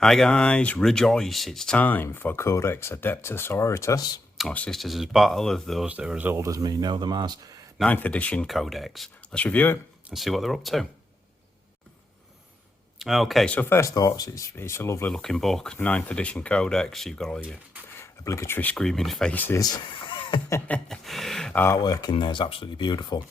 Hi guys, rejoice, it's time for Codex Adepta Sororitas, or Sisters as Battle, as those that are as old as me know them as, 9th edition Codex. Let's review it and see what they're up to. Okay, so first thoughts, it's a lovely looking book, 9th edition Codex, you've got all your obligatory screaming faces. Artwork in there is absolutely beautiful.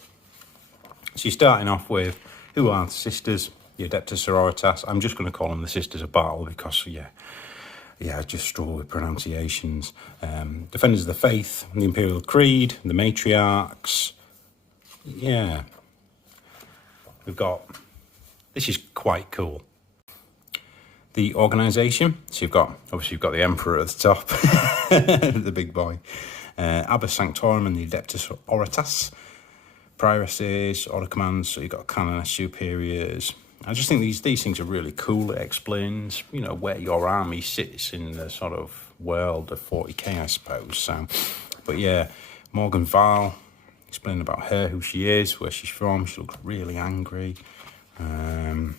So you're starting off with, who are the sisters? The Adepta Sororitas. I'm just going to call them the Sisters of Battle because, I just struggle with pronunciations. Defenders of the Faith, the Imperial Creed, the Matriarchs. Yeah. This is quite cool. The organisation, so you've got the Emperor at the top, the big boy. Abbas Sanctorum and the Adepta Sororitas. Prioresses, order commands, so you've got canoness superiors. I just think these things are really cool. It explains, where your army sits in the sort of world of 40k, I suppose. So, but yeah, Morgan Val, explaining about her, who she is, where she's from. She looks really angry. The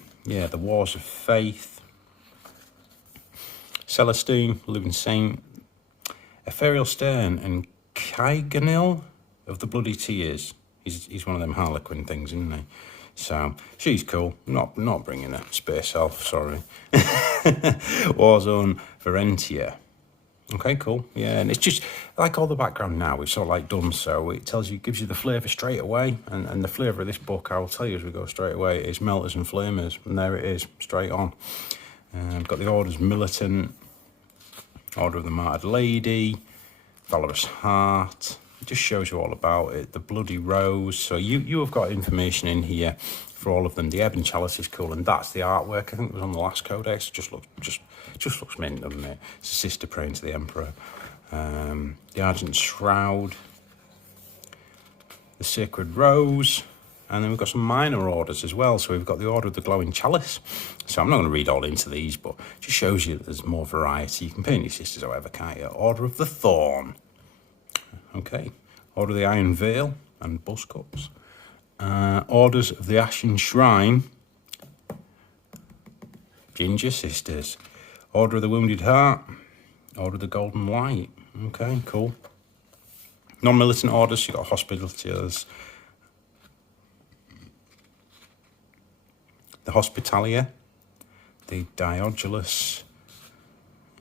Wars of Faith. Celestine, Living Saint. Ethereal Stern and Kaiganil of the Bloody Tears. He's one of them Harlequin things, isn't he? So, she's cool. Not bringing a space elf, sorry. Warzone Varentia. Okay, cool. Yeah, and it's just, like all the background now, it's sort of like done so. It gives you the flavour straight away. And the flavour of this book, I will tell you as we go straight away, is Melters and Flamers. And there it is, straight on. I've got the Orders Militant, Order of the Martyred Lady, Valorous Heart. It just shows you all about it. The Bloody Rose. So you have got information in here for all of them. The Ebon Chalice is cool, and that's the artwork. I think it was on the last Codex. It just looks mint, doesn't it? It's a sister praying to the Emperor. The Argent Shroud. The Sacred Rose. And then we've got some minor orders as well. So we've got the Order of the Glowing Chalice. So I'm not going to read all into these, but it just shows you that there's more variety. You can paint your sisters however, can't you? Order of the Thorn. Okay, Order of the Iron Veil and Buzzcups. Orders of the Ashen Shrine. Ginger Sisters. Order of the Wounded Heart. Order of the Golden Light. Okay, cool. Non-militant orders, you've got Hospitaliers. The Hospitalia. The Diogenes.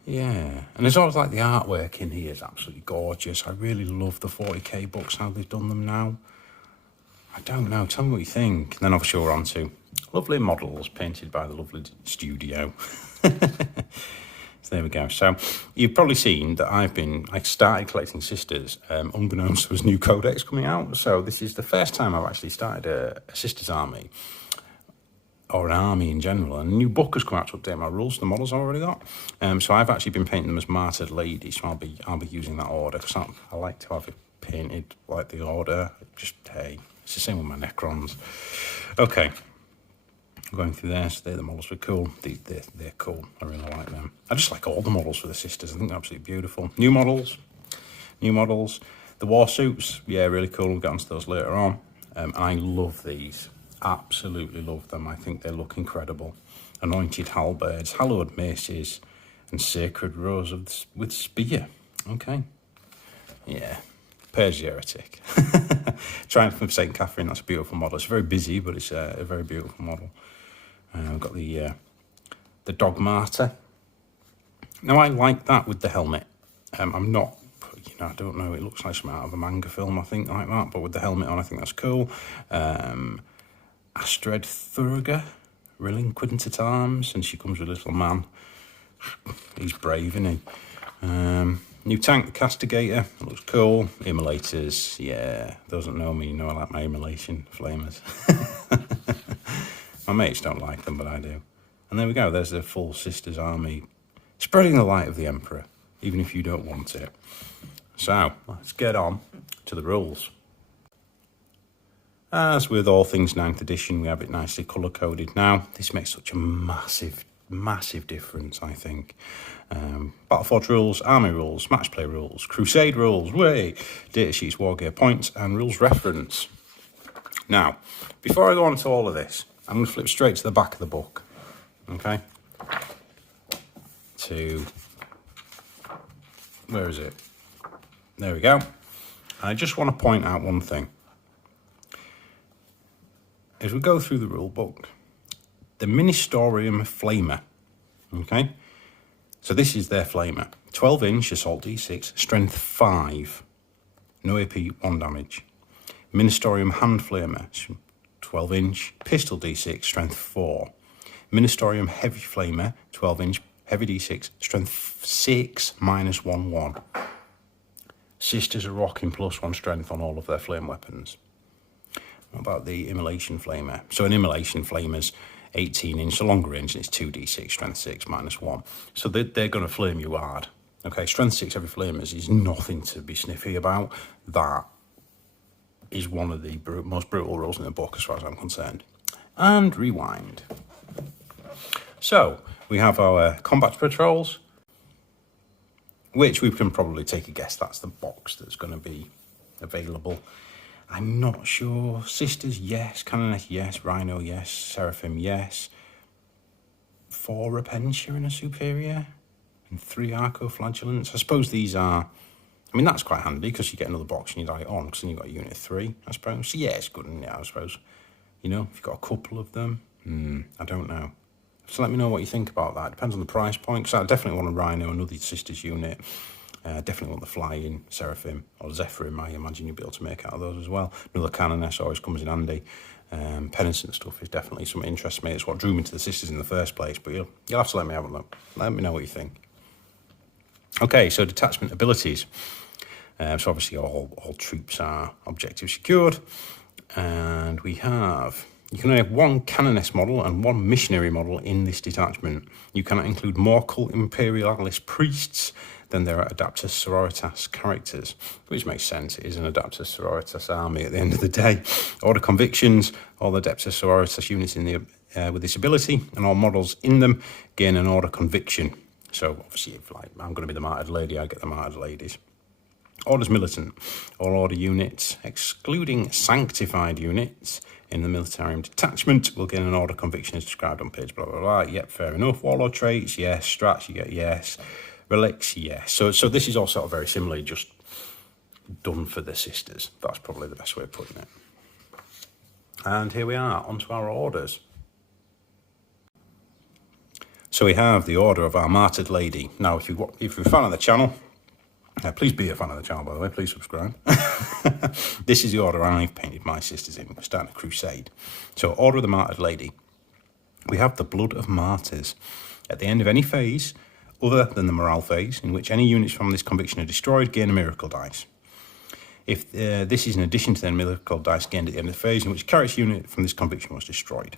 Yeah, and there's always like the artwork in here is absolutely gorgeous. I really love the 40k books, how they've done them now. I don't know, tell me what you think. And then obviously we're on to lovely models painted by the lovely studio. So there we go. So you've probably seen that I started collecting sisters, unbeknownst to us new Codex coming out. So this is the first time I've actually started a sisters army. Or an army in general, and a new book has come out to update my rules. The models I've already got, so I've actually been painting them as Martyred Ladies. So I'll be using that order because I like to have it painted like the order. Just hey, it's the same with my Necrons. Okay, I'm going through there. So the models were cool. They're cool. I really like them. I just like all the models for the sisters. I think they're absolutely beautiful. New models. The war suits, yeah, really cool. We'll get onto those later on. I love these. Absolutely love them. I think they look incredible. Anointed halberds, hallowed maces, and sacred rose with spear. Okay. Yeah. Purge the Heretic. Triumph of St. Catherine, that's a beautiful model. It's very busy, but it's a very beautiful model. We've got the Dog Martyr. Now, I like that with the helmet. I'm not... I don't know, it looks like something out of a manga film, I think, like that, but with the helmet on, I think that's cool. Astrid Thurga, relinquent at arms, and she comes with a little man. He's brave, isn't he? New tank, the Castigator, looks cool. Immolators, yeah, those that know me know I like my immolation flamers. My mates don't like them, but I do. And there we go, there's the full sisters army, spreading the light of the Emperor, even if you don't want it. So, let's get on to the rules. As with all things 9th edition, we have it nicely colour-coded now. This makes such a massive, massive difference, I think. Battleforge rules, army rules, match play rules, crusade rules, datasheets, wargear points, and rules reference. Now, before I go on to all of this, I'm going to flip straight to the back of the book. Okay? to, where is it? There we go. I just want to point out one thing. As we go through the rule book, the Ministerium Flamer, okay? So this is their flamer. 12-inch assault D6, strength 5, no AP 1 damage. Ministerium Hand Flamer, 12-inch pistol D6, strength 4. Ministerium Heavy Flamer, 12-inch heavy D6, strength 6, minus 1/1. Sisters are rocking +1 strength on all of their flame weapons. What about the Immolation Flamer? So an Immolation Flamer's 18-inch, so longer range, and it's 2d6, strength 6, minus 1. So they're going to flame you hard. Okay, strength 6 heavy flamers is nothing to be sniffy about. That is one of the most brutal rules in the book, as far as I'm concerned. And rewind. So we have our combat patrols, which we can probably take a guess that's the box that's going to be available. I'm not sure. Sisters, yes. Canoness, yes. Rhino, yes. Seraphim, yes. 4 Repentia and a Superior. And 3 Arco-Flagellants. I suppose these are... I mean, that's quite handy because you get another box and you die on, because then you've got a unit of 3, I suppose. So, yeah, it's good, isn't it, I suppose. You know, if you've got a couple of them. I don't know. So let me know what you think about that. Depends on the price point, because I definitely want a Rhino, another Sisters unit. Definitely want the Flying Seraphim or Zephyrim. I imagine you'll be able to make out of those as well. Another Canoness always comes in handy. Penitent stuff is definitely something that interests me. It's what drew me to the Sisters in the first place, but you'll have to let me have a look. Let me know what you think. Okay, so detachment abilities. So obviously all troops are objective secured. And we have... You can only have 1 Canoness model and 1 missionary model in this detachment. You cannot include more cult imperialis priests than there are Adepta Sororitas characters, which makes sense. It is an Adepta Sororitas army at the end of the day. Order convictions, all the Adepta Sororitas units in the with this ability and all models in them gain an order conviction. So obviously, if like I'm going to be the martyred lady, I get the martyred ladies. Orders militant. All order units, excluding sanctified units, in the Militarium detachment will gain an order conviction as described on page blah, blah, blah. Yep, fair enough. Warlord traits, yes. Strats, you get yes. Relics, yes. So this is all sort of very similarly just done for the Sisters. That's probably the best way of putting it. And here we are, onto our orders. So we have the Order of our Martyred Lady. Now, if you're a fan of the channel, please be a fan of the channel, by the way. Please subscribe. This is the order I've painted my sisters in. We're starting a crusade. So, Order of the Martyred Lady. We have the Blood of Martyrs. At the end of any phase, other than the morale phase, in which any units from this conviction are destroyed, gain a miracle dice. If this is in addition to the miracle dice gained at the end of the phase, in which a character unit from this conviction was destroyed.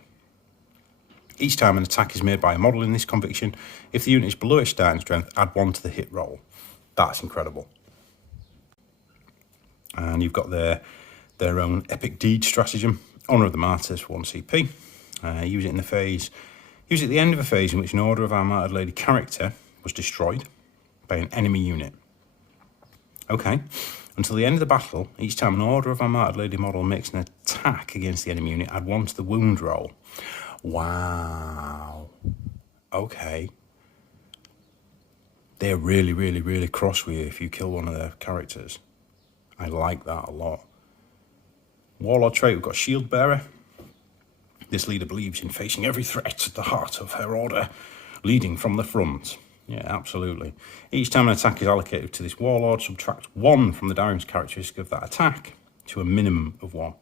Each time an attack is made by a model in this conviction, if the unit is below its starting strength, add 1 to the hit roll. That's incredible. And you've got their own epic deed stratagem. Honour of the Martyrs for 1 CP. Use it in the phase. Use it at the end of a phase in which an Order of our Martyred Lady character was destroyed by an enemy unit. Okay. Until the end of the battle, each time an Order of our Martyred Lady model makes an attack against the enemy unit, add 1 to the wound roll. Wow. Okay. They're really, really, really cross with you if you kill one of their characters. I like that a lot. Warlord trait, we've got Shield Bearer. This leader believes in facing every threat at the heart of her order, leading from the front. Yeah, absolutely. Each time an attack is allocated to this Warlord, subtract 1 from the Direm's characteristic of that attack to a minimum of 1.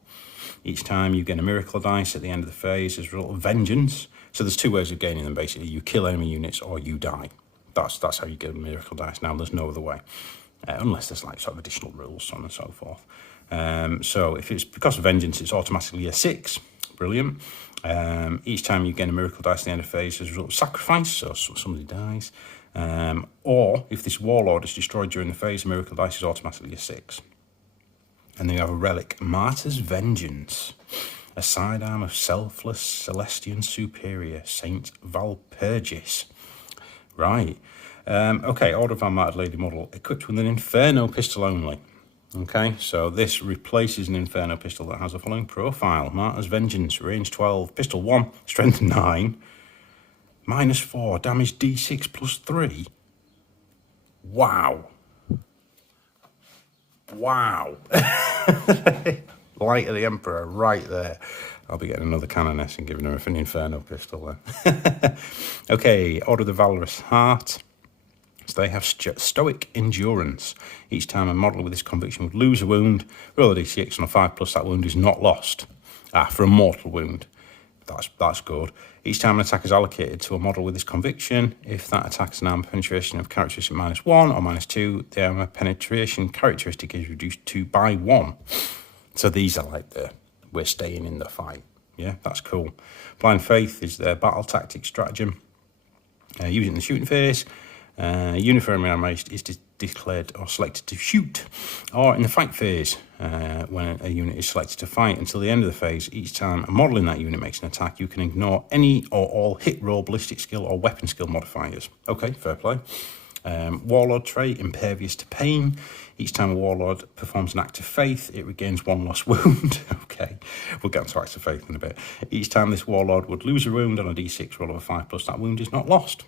Each time you gain a miracle dice at the end of the phase as a result of vengeance. So there's 2 ways of gaining them, basically. You kill enemy units or you die. That's how you get a miracle dice now. There's no other way. Unless there's like sort of additional rules, so on and so forth. So if it's because of vengeance, it's automatically a 6. Brilliant. Each time you gain a miracle dice at the end of phase as a result of sacrifice, so somebody dies. Or if this Warlord is destroyed during the phase, a miracle dice is automatically a 6. And then you have a relic, Martyr's Vengeance. A sidearm of selfless Celestian Superior, Saint Valpurgis. Right. Okay, Order of our Martyred Lady model, equipped with an Inferno pistol only. Okay, so this replaces an Inferno pistol that has the following profile. Martyr's Vengeance, range 12, pistol 1, strength 9. -4, damage D6 +3. Wow. Wow. Light of the Emperor right there. I'll be getting another Canoness and giving her an Inferno pistol then. Okay, Order of the Valorous Heart. So they have stoic endurance. Each time a model with this conviction would lose a wound, roll a d6 on a 5+, that wound is not lost. For a mortal wound. That's good. Each time an attack is allocated to a model with this conviction, if that attack is an armor penetration of characteristic -1 or -2, the armor penetration characteristic is reduced to by 1. So these are like we're staying in the fight. Yeah, that's cool. Blind Faith is their battle tactic stratagem. Using the shooting phase, uniform armor is declared or selected to shoot, or in the fight phase, when a unit is selected to fight until the end of the phase. Each time a model in that unit makes an attack, you can ignore any or all hit roll, ballistic skill, or weapon skill modifiers. Okay, fair play. Warlord trait, impervious to pain. Each time a Warlord performs an act of faith, it regains 1 lost wound. Okay, we'll get to acts of faith in a bit. Each time this Warlord would lose a wound on a d6 roll of a 5+, that wound is not lost.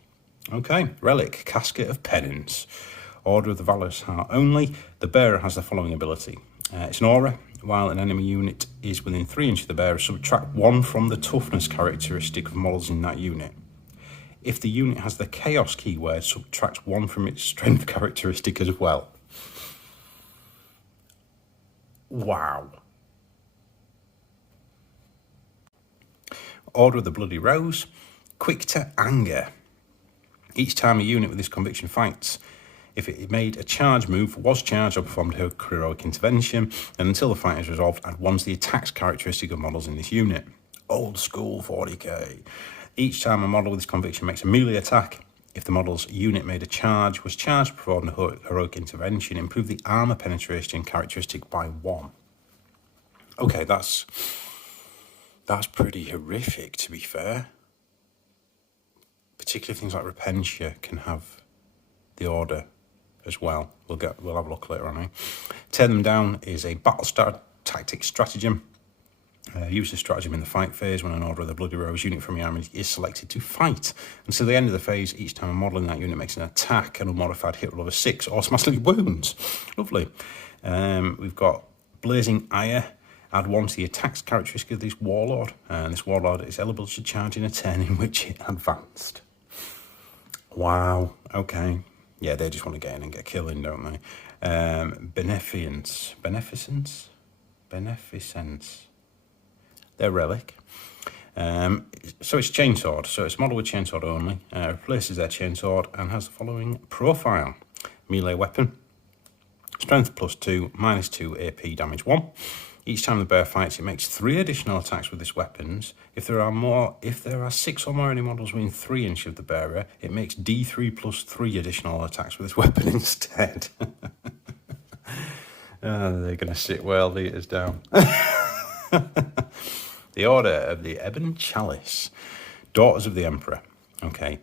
Okay, Relic, Casket of Penance. Order of the Valorous Heart only. The bearer has the following ability. It's an aura. While an enemy unit is within 3 inches of the bearer, subtract 1 from the toughness characteristic of models in that unit. If the unit has the Chaos keyword, subtract 1 from its strength characteristic as well. Wow. Order of the Bloody Rose. Quick to anger. Each time a unit with this conviction fights, if it made a charge move, was charged, or performed a heroic intervention, then until the fight is resolved, add 1 to the attack's characteristic of models in this unit. Old school 40k. Each time a model with this conviction makes a melee attack, if the model's unit made a charge, was charged, performed a heroic intervention, improve the armor penetration characteristic by 1. Okay, that's pretty horrific, to be fair. Particularly things like Repentia can have the order as well. We'll have a look later on. Tear Them Down is a battle tactic stratagem. Use the stratagem in the fight phase when an Order of the Bloody Rose unit from your army is selected to fight. Until the end of the phase, each time a model in that unit makes an attack, an unmodified hit roll of a 6 or smash wounds. Lovely. We've got Blazing Ire. Add 1 to the attack's characteristic of this Warlord. And this Warlord is eligible to charge in a turn in which it advanced. Wow. Okay. Yeah, they just want to get in and get killing, don't they? Beneficence. Their Relic. So it's Chainsword. So it's a model with Chainsword only. Replaces their Chainsword and has the following profile. Melee weapon. Strength +2, -2 AP, damage 1. Each time the bear fights, it makes 3 additional attacks with its weapons. If there are 6 or more enemy models within 3 inches of the bearer, it makes D3 +3 additional attacks with its weapon instead. They're going to sit well leaders down. The Order of the Ebon Chalice. Daughters of the Emperor. Okay.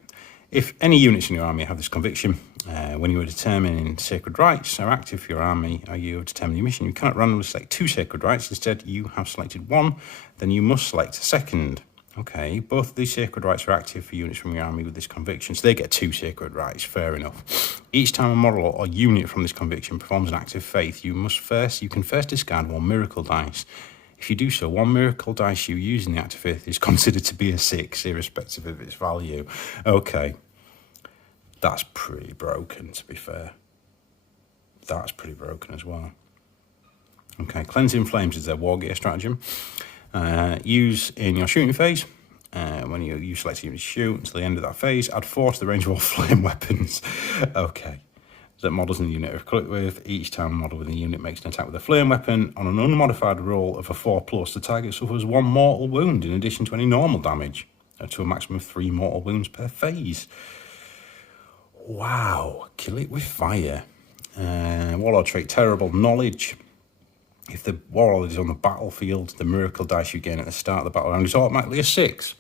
If any units in your army have this conviction, when you are determining sacred rites are active for your army, or you have determined your mission, you cannot randomly select 2 sacred rites. Instead, you have selected 1, then you must select a second. Okay, both of these sacred rites are active for units from your army with this conviction, so they get 2 sacred rites, fair enough. Each time a model or unit from this conviction performs an act of faith, you can first discard 1 miracle dice. If you do so, 1 miracle dice you use in the act of faith is considered to be a 6, irrespective of its value. Okay. That's pretty broken, to be fair. That's pretty broken as well. Okay, Cleansing Flames is their war gear stratagem. Use in your shooting phase. When you select a unit to shoot until the end of that phase, add 4 to the range of all flame weapons. Okay. That models in the unit are equipped with. Each time a model within the unit makes an attack with a flame weapon, on an unmodified roll of a 4+, the target suffers 1 mortal wound in addition to any normal damage, to a maximum of 3 mortal wounds per phase. Wow, kill it with fire. Warlord trait, Terrible Knowledge. If the Warlord is on the battlefield, the miracle dice you gain at the start of the battle round is automatically a 6.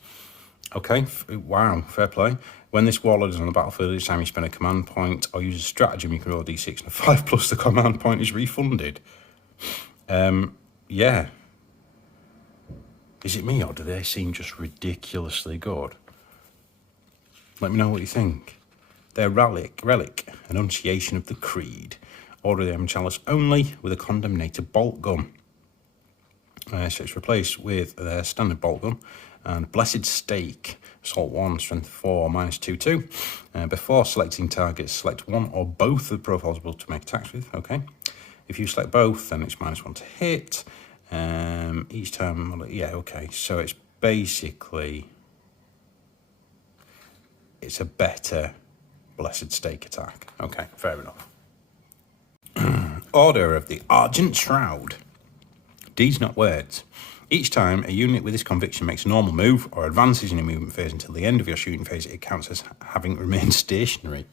Okay, wow, fair play. When this Warlord is on the battlefield, each time you spend a command point or use a stratagem, you can roll a d6 and a 5+, the command point is refunded. Yeah. Is it me or do they seem just ridiculously good? Let me know what you think. Their relic, Annunciation of the Creed. Order of the Iron Chalice only with a Condemnator bolt gun. So it's replaced with their standard bolt gun and Blessed Stake. Assault 1, Strength 4, -2/2. Before selecting targets, select one or both of the profiles able to make attacks with. Okay. If you select both, then it's -1 to hit. Each time, yeah, okay. So it's basically, it's a better Blessed Stake attack. Okay, fair enough. Order of the Argent Shroud. Deeds, not words. Each time a unit with this conviction makes a normal move or advances in a movement phase until the end of your shooting phase, it counts as having remained stationary.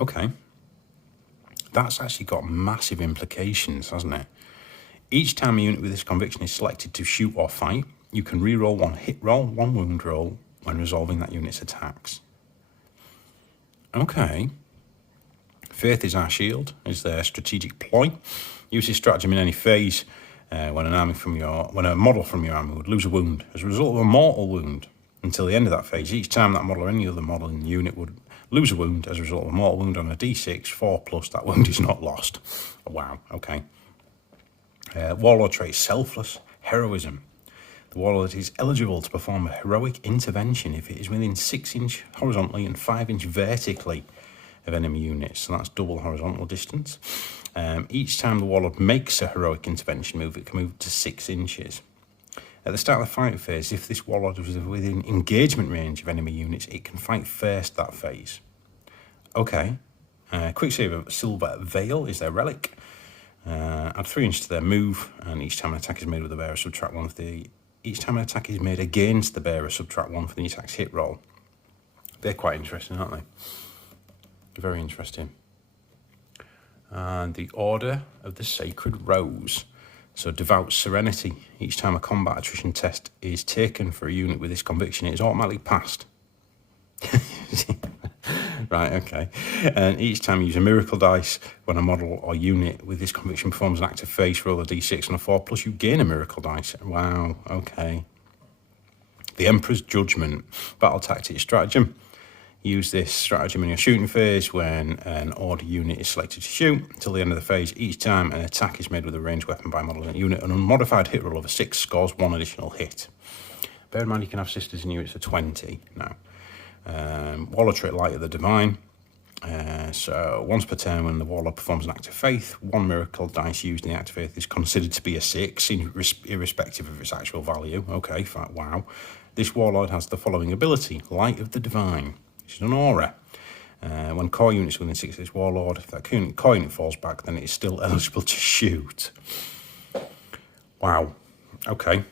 Okay. That's actually got massive implications, hasn't it? Each time a unit with this conviction is selected to shoot or fight, you can reroll 1 hit roll, 1 wound roll when resolving that unit's attacks. Okay. Faith is our shield, is their strategic ploy. Use this stratagem in any phase. When a model from your army would lose a wound as a result of a mortal wound until the end of that phase. Each time that model or any other model in the unit would lose a wound as a result of a mortal wound on a d6, 4+, that wound is not lost. Wow, okay. Warlord trait, Selfless Heroism. The Warlord is eligible to perform a heroic intervention if it is within 6 inch horizontally and 5 inch vertically of enemy units, so that's double horizontal distance. Each time the Warlord makes a heroic intervention move, it can move to 6 inches. At the start of the fight phase, if this Warlord is within engagement range of enemy units, it can fight first that phase. Okay. Quicksilver Veil is their relic. Add 3 inches to their move, and each time an attack is made with the bearer, subtract 1 for the... Each time an attack is made against the bearer, subtract 1 for the attack's hit roll. They're quite interesting, aren't they? Very interesting. And the Order of the Sacred Rose. So Devout Serenity. Each time a combat attrition test is taken for a unit with this conviction, it is automatically passed. Right, okay. And each time you use a miracle dice, when a model or unit with this conviction performs an active phase, roll a d6 and a 4+, you gain a miracle dice. Wow, okay. The Emperor's Judgment. Battle tactic stratagem. Use this stratagem in your shooting phase when an order unit is selected to shoot. Until the end of the phase, each time an attack is made with a ranged weapon by a model in a unit, an unmodified hit roll of a 6 scores 1 additional hit. Bear in mind you can have sisters in units for 20 now. Warlord trait, Light of the Divine. So once per turn when the Warlord performs an act of faith, 1 miracle dice used in the act of faith is considered to be a 6, irrespective of its actual value. Okay, wow. This Warlord has the following ability, Light of the Divine. Which is an aura. When core units within 6 of this Warlord, if that core unit falls back, then it is still eligible to shoot. Wow. Okay.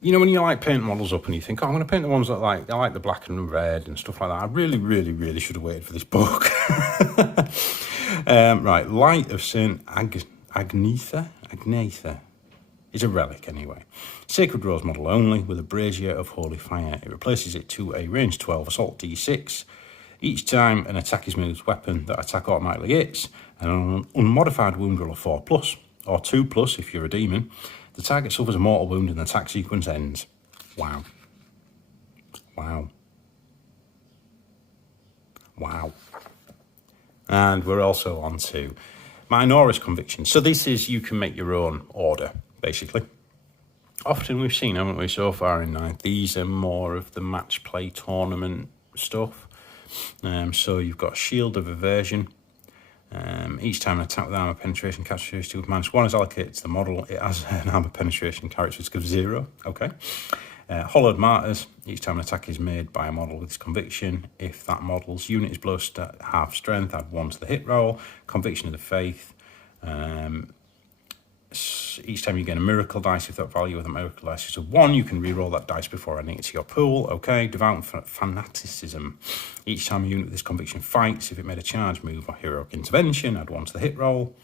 You know when you like paint models up and you think, oh, I'm going to paint the ones that I like the black and red and stuff like that. I really should have waited for this book. Right, Light of Saint Agnetha is a relic anyway. Sacred Rose model only with a brazier of holy fire. It replaces it to a range 12 assault d6. Each time an attack is made with a weapon, that attack automatically hits, and an unmodified wound roll of 4+, or 2+ if you're a demon, the target suffers a mortal wound and the attack sequence ends. Wow. Wow. Wow. And we're also on to Minoris Conviction. So this is, you can make your own order, basically. Often we've seen, haven't we, so far in 9th, these are more of the match play tournament stuff. So you've got Shield of Aversion. Each time an attack with armor penetration characteristic with -1 is allocated to the model, it has an armor penetration characteristic of 0. Okay. Hollowed Martyrs. Each time an attack is made by a model with this conviction, if that model's unit is below half strength, add 1 to the hit roll. Conviction of the Faith. Each time you get a miracle dice, if that value of the miracle dice is a 1, you can re-roll that dice before adding it to your pool. Okay, Devout Fanaticism. Each time a unit with this conviction fights, if it made a charge move or heroic intervention, add 1 to the hit roll.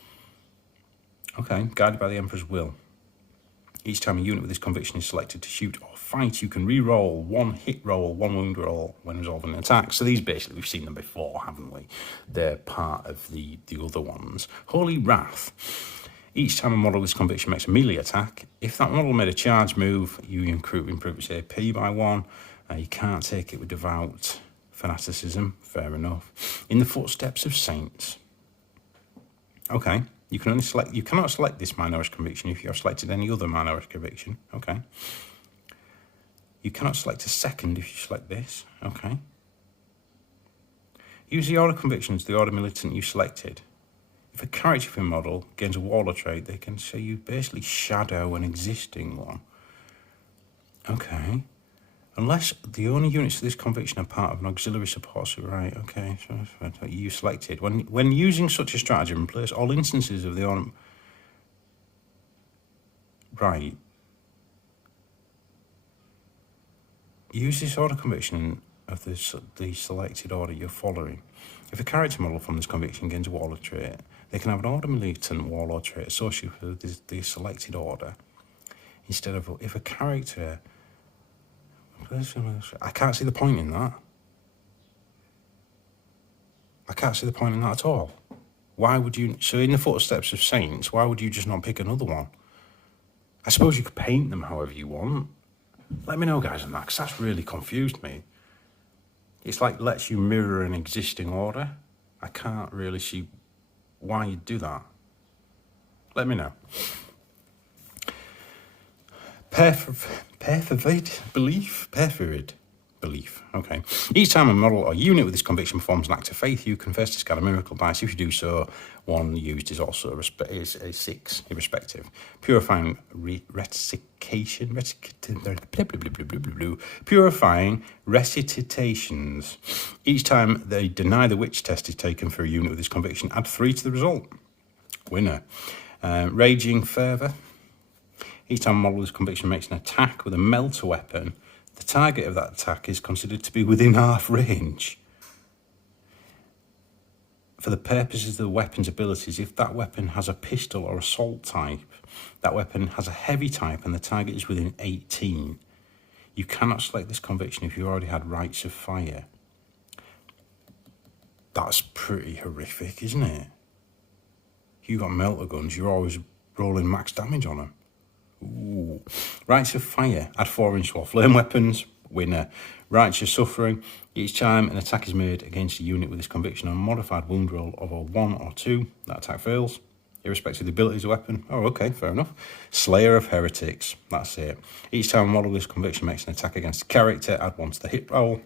Okay, Guided by the Emperor's Will. Each time a unit with this conviction is selected to shoot or fight, you can re-roll 1 hit roll, 1 wound roll when resolving an attack. So these basically, we've seen them before, haven't we? They're part of the other ones. Holy Wrath. Each time a model with this conviction makes a melee attack, if that model made a charge move, you improve its AP by 1. You can't take it with devout fanaticism. Fair enough. In the footsteps of saints. Okay. You can only select. You cannot select this minority conviction if you have selected any other minority conviction. Okay. You cannot select a second if you select this. Okay. Use the order convictions, the order militant you selected. If a character for your model gains a warlord trait, they can say you basically shadow an existing one. Okay. Unless the only units of this conviction are part of an auxiliary support, so right, okay, so you selected. When using such a stratagem, place all instances of the order... Right. Use this order conviction of the selected order you're following. If a character model from this conviction gains a warlord trait, they can have an order militant warlord trait associated with the selected order. Instead of, if a character... I can't see the point in that. I can't see the point in that at all. Why would you... So in the footsteps of saints, why would you just not pick another one? I suppose you could paint them however you want. Let me know, guys, on that, because that's really confused me. It's like lets you mirror an existing order. I can't really see why you'd do that. Let me know. Perfervid belief. Okay. Each time a model or unit with this conviction performs an act of faith, you confess to scan a miracle dice. If you do so, one used is also is 6, irrespective. Purifying purifying recitations. Each time they deny the witch test is taken for a unit with this conviction, add 3 to the result. Winner. Raging fervor. Each time a model with this conviction makes an attack with a melter weapon, the target of that attack is considered to be within half range. For the purposes of the weapon's abilities, if that weapon has a pistol or assault type, that weapon has a heavy type and the target is within 18. You cannot select this conviction if you already had rights of fire. That's pretty horrific, isn't it? If you got melter guns, you're always rolling max damage on them. Ooh. Rights of fire. Add 4 inch or flame weapons. Winner. Rights of suffering. Each time an attack is made against a unit with this conviction on a modified wound roll of a 1 or 2, that attack fails, irrespective of the ability of the weapon. Oh, okay, fair enough. Slayer of heretics. That's it. Each time a model with this conviction makes an attack against a character, add 1 to the hit roll.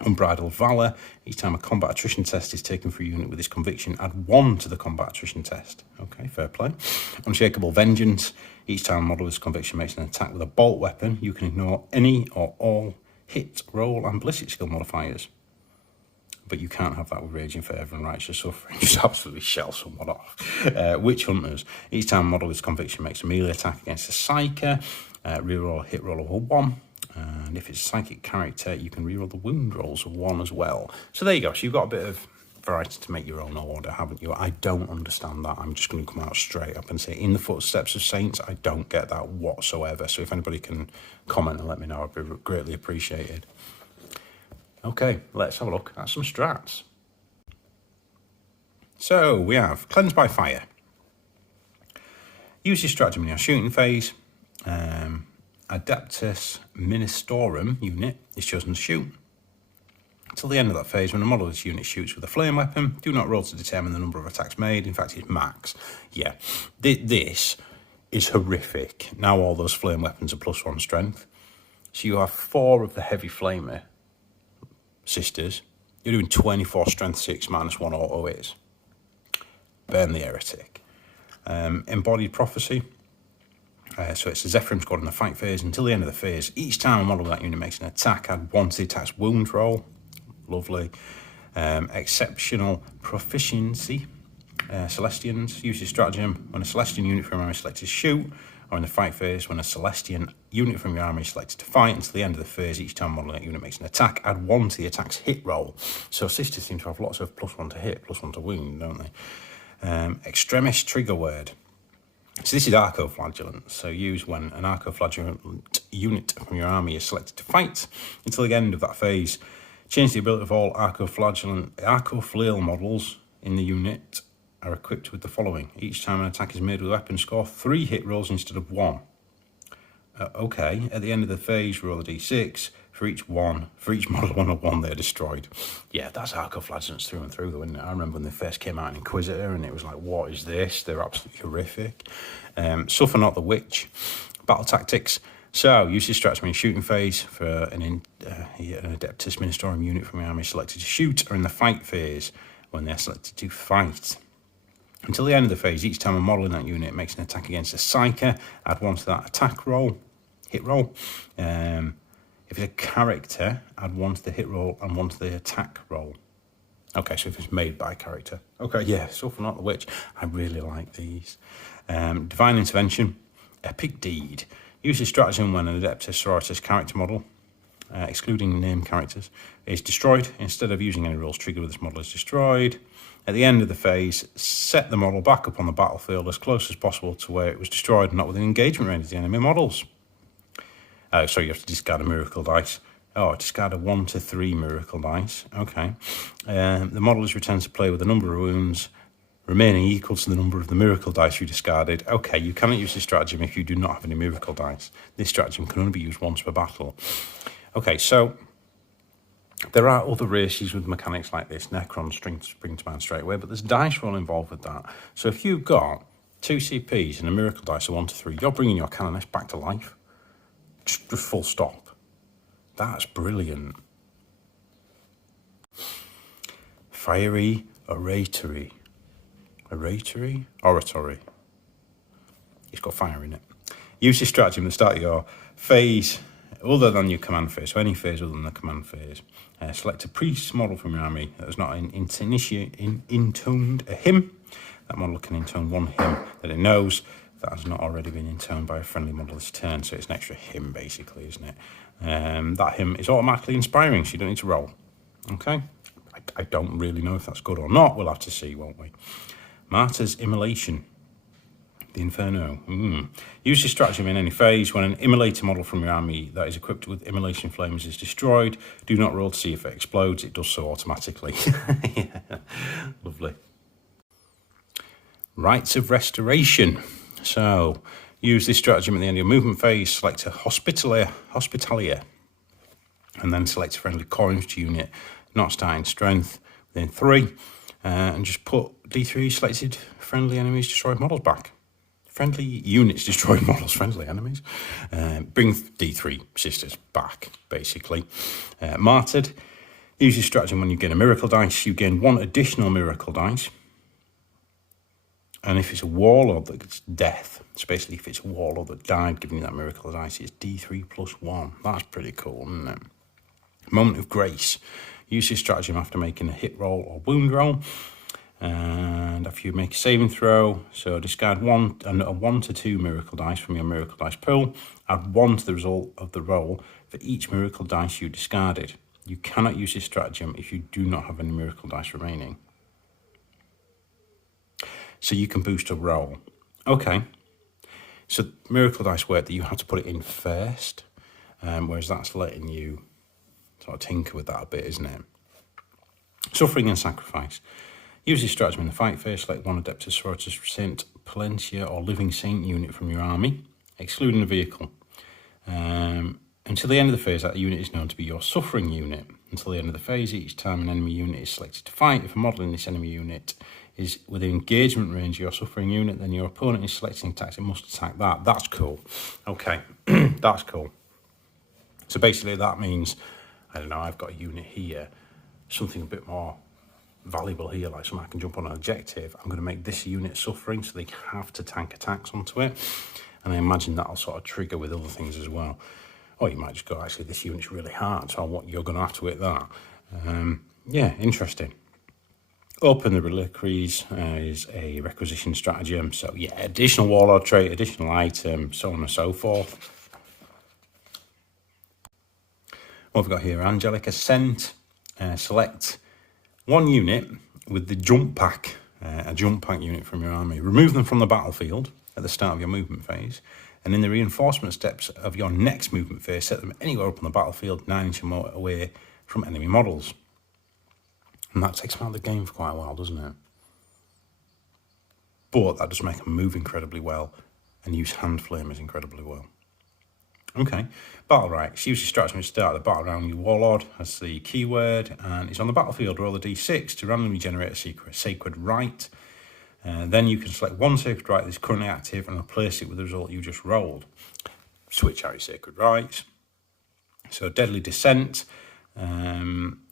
Unbridled Valor. Each time a combat attrition test is taken for a unit with this conviction, add 1 to the combat attrition test. Okay, fair play. Unshakable Vengeance. Each time a model with this conviction makes an attack with a bolt weapon, you can ignore any or all hit, roll, and ballistic skill modifiers. But you can't have that with Raging Fervor and Righteous Suffering. Just absolutely shell someone off. Witch Hunters. Each time a model with this conviction makes a melee attack against a Psyker, reroll a hit roll of a 1. And if it's a psychic character, you can reroll the wound rolls of 1 as well. So there you go. So you've got a bit of variety to make your own order, haven't you? I don't understand that. I'm just going to come out straight up and say, in the footsteps of saints, I don't get that whatsoever. So if anybody can comment and let me know, I'd be greatly appreciated. Okay, let's have a look at some strats. So we have Cleanse by Fire. Use your stratagem in your shooting phase. Adeptus Ministorum unit is chosen to shoot. Until the end of that phase, when a model of this unit shoots with a flame weapon, do not roll to determine the number of attacks made. In fact, it's max. Yeah, this is horrific. Now all those flame weapons are +1 strength. So you have 4 of the heavy flamer sisters. You're doing 24 strength 6 -1 auto hits. Burn the Heretic. Embodied Prophecy. So it's a Zephyrim squad in the fight phase. Until the end of the phase, each time a model of that unit makes an attack, add 1 to the attack's wound roll. Lovely. Exceptional Proficiency. Celestians. Use your stratagem. When a Celestian unit from your army is selected to shoot, or in the fight phase, when a Celestian unit from your army is selected to fight, until the end of the phase, each time a model of that unit makes an attack, add 1 to the attack's hit roll. So sisters seem to have lots of +1 to hit, +1 to wound, don't they? Extremis Trigger Word. So this is Arco-Flagellant. So use when an Arco-Flagellant unit from your army is selected to fight. Until the end of that phase, change the ability of all Arco-Flail models in the unit are equipped with the following. Each time an attack is made with a weapon, score 3 hit rolls instead of 1. Okay, at the end of the phase, roll a d6. For each model 101 they're destroyed. Yeah, that's Arcoflagellants through and through, though, isn't it? I remember when they first came out in Inquisitor, and it was like, what is this? They're absolutely horrific. Suffer Not the Witch. Battle tactics. So, use this strategy in shooting phase for an Adeptus Ministerium unit from your army selected to shoot, or in the fight phase when they're selected to fight. Until the end of the phase, each time a model in that unit makes an attack against a Psyker, add 1 to that attack roll, hit roll. If it's a character, add 1 to the hit roll and 1 to the attack roll. Okay, so if it's made by a character. Okay, yeah, Suffer Not the Witch. I really like these. Divine Intervention, Epic Deed. Use this stratagem when an Adepta Sororitas character model, excluding named characters, is destroyed. Instead of using any rules triggered with this model is destroyed. At the end of the phase, set the model back up on the battlefield as close as possible to where it was destroyed, not within engagement range of the enemy models. So you have to discard a miracle dice. Oh, discard a 1 to 3 miracle dice. Okay. The model is returned to play with a number of wounds remaining equal to the number of the miracle dice you discarded. Okay, you cannot use this stratagem if you do not have any miracle dice. This stratagem can only be used once per battle. Okay, so there are other races with mechanics like this. Necron spring to mind straight away, but there's dice roll involved with that. So if you've got 2 CPs and a miracle dice of 1 to 3, you're bringing your Canoness back to life. Just full stop. That's brilliant. Fiery Oratory. Oratory. It's got fire in it. Use this stratagem at the start of your phase other than your command phase, so any phase other than the command phase. Select a priest model from your army that has not intoned a hymn. That model can intone 1 hymn that it knows that has not already been intoned by a friendly model this turn, so it's an extra hymn basically, isn't it? That hymn is automatically inspiring, so you don't need to roll. Okay? I don't really know if that's good or not. We'll have to see, won't we? Martyr's Immolation. The Inferno. Use this stratagem in any phase. When an immolator model from your army that is equipped with immolation flames is destroyed, do not roll to see if it explodes. It does so automatically. Yeah. Lovely. Rites of Restoration. So, use this stratagem at the end of your movement phase. Select a Hospitalier. And then select a friendly core infantry unit, not starting strength, within 3. And just put D3 selected friendly enemies destroyed models back. Friendly units destroyed models, friendly enemies. Bring D3 sisters back, basically. Martyred. Use this stratagem when you gain a miracle dice. You gain 1 additional miracle dice. And if it's a warlord that gets death, especially if it's a warlord that died giving you that miracle dice, it's D3 plus 1. That's pretty cool, isn't it? Moment of Grace. Use this stratagem after making a hit roll or wound roll. And after you make a saving throw, so discard a 1 to 2 miracle dice from your miracle dice pool. Add 1 to the result of the roll for each miracle dice you discarded. You cannot use this stratagem if you do not have any miracle dice remaining. So you can boost a roll. Okay. So miracle dice work that you have to put it in first, whereas that's letting you sort of tinker with that a bit, isn't it? Suffering and Sacrifice. Use this stratagem in the fight phase. Select 1 Adepta Sororitas Saint Palencia or Living Saint unit from your army, excluding the vehicle. Until the end of the phase, that unit is known to be your Suffering unit. Until the end of the phase, each time an enemy unit is selected to fight, if a model in this enemy unit is within engagement range of your Suffering unit, then your opponent is selecting attacks and must attack that. That's cool. Okay, that's cool. So basically that means, I don't know, I've got a unit here, something a bit more valuable here, like something I can jump on an objective. I'm going to make this unit Suffering, so they have to tank attacks onto it. And I imagine that'll sort of trigger with other things as well. Or you might just go, actually, this unit's really hard, so what you're going to have to hit that. Yeah, interesting. Open the Reliquaries is a requisition stratagem. So yeah, additional warlord trait, additional item, so on and so forth. What have we got here? Angelic Ascent. Select 1 unit with the jump pack, a jump pack unit from your army. Remove them from the battlefield at the start of your movement phase. And in the reinforcement steps of your next movement phase, set them anywhere up on the battlefield 9 inches or more away from enemy models. And that takes them out of the game for quite a while, doesn't it? But that does make them move incredibly well and use hand flamers incredibly well. Okay. Battle rights. Use your stratagem to start the battle around your warlord as the keyword, and it's on the battlefield. Roll a d6 to randomly generate a sacred rite. Then you can select one sacred rite that is currently active and replace it with the result you just rolled. Switch out your sacred rites. So Deadly Descent.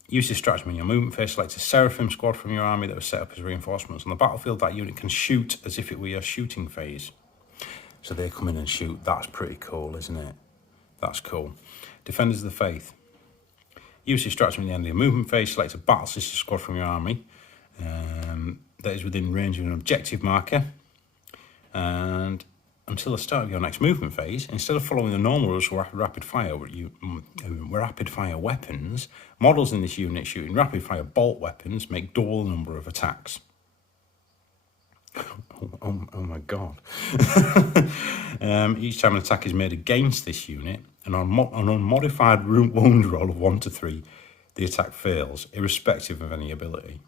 Use this stratagem in your movement phase. Select a Seraphim squad from your army that was set up as reinforcements on the battlefield. That unit can shoot as if it were your shooting phase. So they come in and shoot. That's pretty cool, isn't it? That's cool. Defenders of the Faith. Use this stratagem at the end of your movement phase. Select a Battle Sister squad from your army that is within range of an objective marker. And until the start of your next movement phase, instead of following the normal rules for rapid fire weapons, models in this unit shooting rapid fire bolt weapons make double the number of attacks. Oh my god. Each time an attack is made against this unit, an unmodified wound roll of 1 to 3, the attack fails, irrespective of any ability.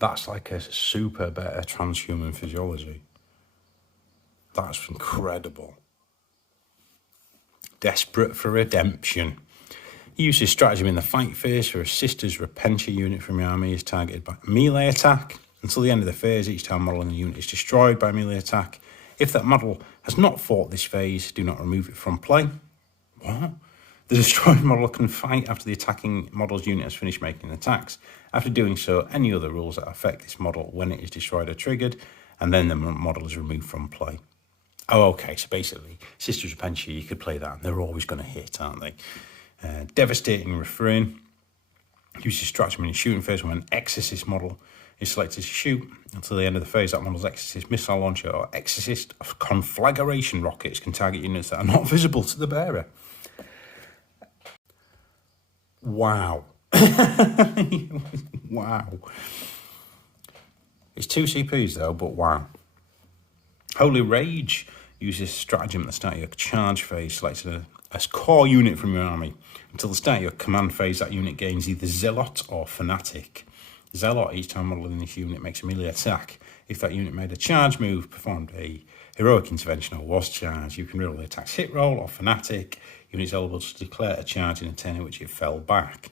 That's like a super better transhuman physiology. That's incredible. Desperate for redemption. Use this stratagem in the fight phase for a Sister's Repentia unit from your army is targeted by a melee attack. Until the end of the phase, each time model in the unit is destroyed by a melee attack. If that model has not fought this phase, do not remove it from play. What? The destroyed model can fight after the attacking model's unit has finished making attacks. After doing so, any other rules that affect this model when it is destroyed are triggered, and then the model is removed from play. Oh, okay, so basically, Sister's Repentia, you could play that, and they're always going to hit, aren't they? Devastating Refrain. Use your stratagem in your shooting phase when an Exorcist model is selected to shoot. Until the end of the phase, that model's Exorcist missile launcher or Exorcist conflagration rockets can target units that are not visible to the bearer. Wow. Wow. It's 2 CPs though, but wow. Holy Rage. Use this stratagem at the start of your charge phase. Select a core unit from your army. Until the start of your command phase, that unit gains either Zealot or Fanatic. Zealot, each time model in this unit makes a melee attack. If that unit made a charge move, performed a heroic intervention or was charged, you can roll the attack's hit roll or Fanatic. Unit is eligible to declare a charge in a turn in which it fell back.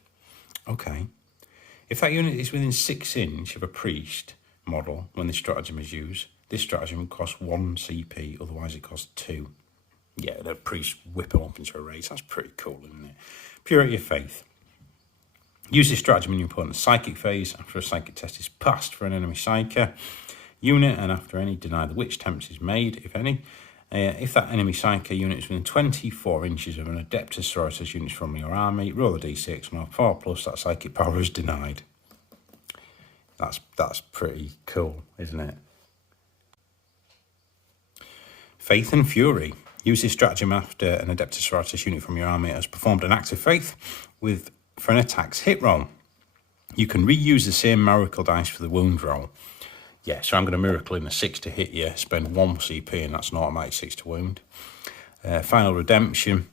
Okay. If that unit is within 6 inch of a priest model when this stratagem is used, this stratagem costs 1 CP, otherwise it costs 2. Yeah, the priest whip them up into a race. That's pretty cool, isn't it? Purity of Faith. Use this stratagem in your opponent's psychic phase after a psychic test is passed for an enemy psyker unit, and after any deny the witch attempt is made, if any. If that enemy psyker unit is within 24 inches of an Adepta Sororitas unit from your army, roll a d6 and on 4+, that psychic power is denied. That's pretty cool, isn't it? Faith and Fury. Use this stratagem after an Adepta Sororitas unit from your army has performed an act of faith for an attack's hit roll. You can reuse the same miracle dice for the wound roll. Yeah, so I'm going to miracle in a 6 to hit you, spend 1 CP, and that's an automatic 6 to wound. Final Redemption.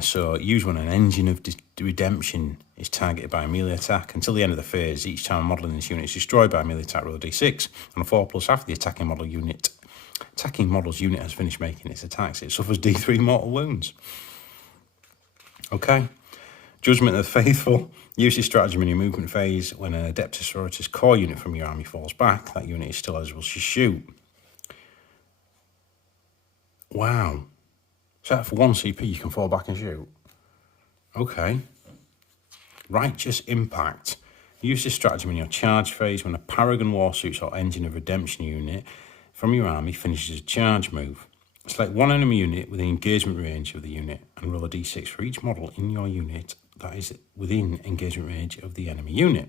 So use when an engine of redemption is targeted by a melee attack. Until the end of the phase, each time a model in this unit is destroyed by a melee attack, roll a d6. On a 4+, after the attacking model's unit has finished making its attacks, it suffers d3 mortal wounds. Okay. Judgment of the Faithful. Use this stratagem in your movement phase. When an Adepta Sororitas core unit from your army falls back, that unit is still eligible to shoot. Wow. So for 1 CP you can fall back and shoot. Okay. Righteous Impact. Use this stratagem in your charge phase when a Paragon Warsuits or Engine of Redemption unit from your army finishes a charge move. Select one enemy unit within engagement range of the unit and roll a d6 for each model in your unit that is within engagement range of the enemy unit.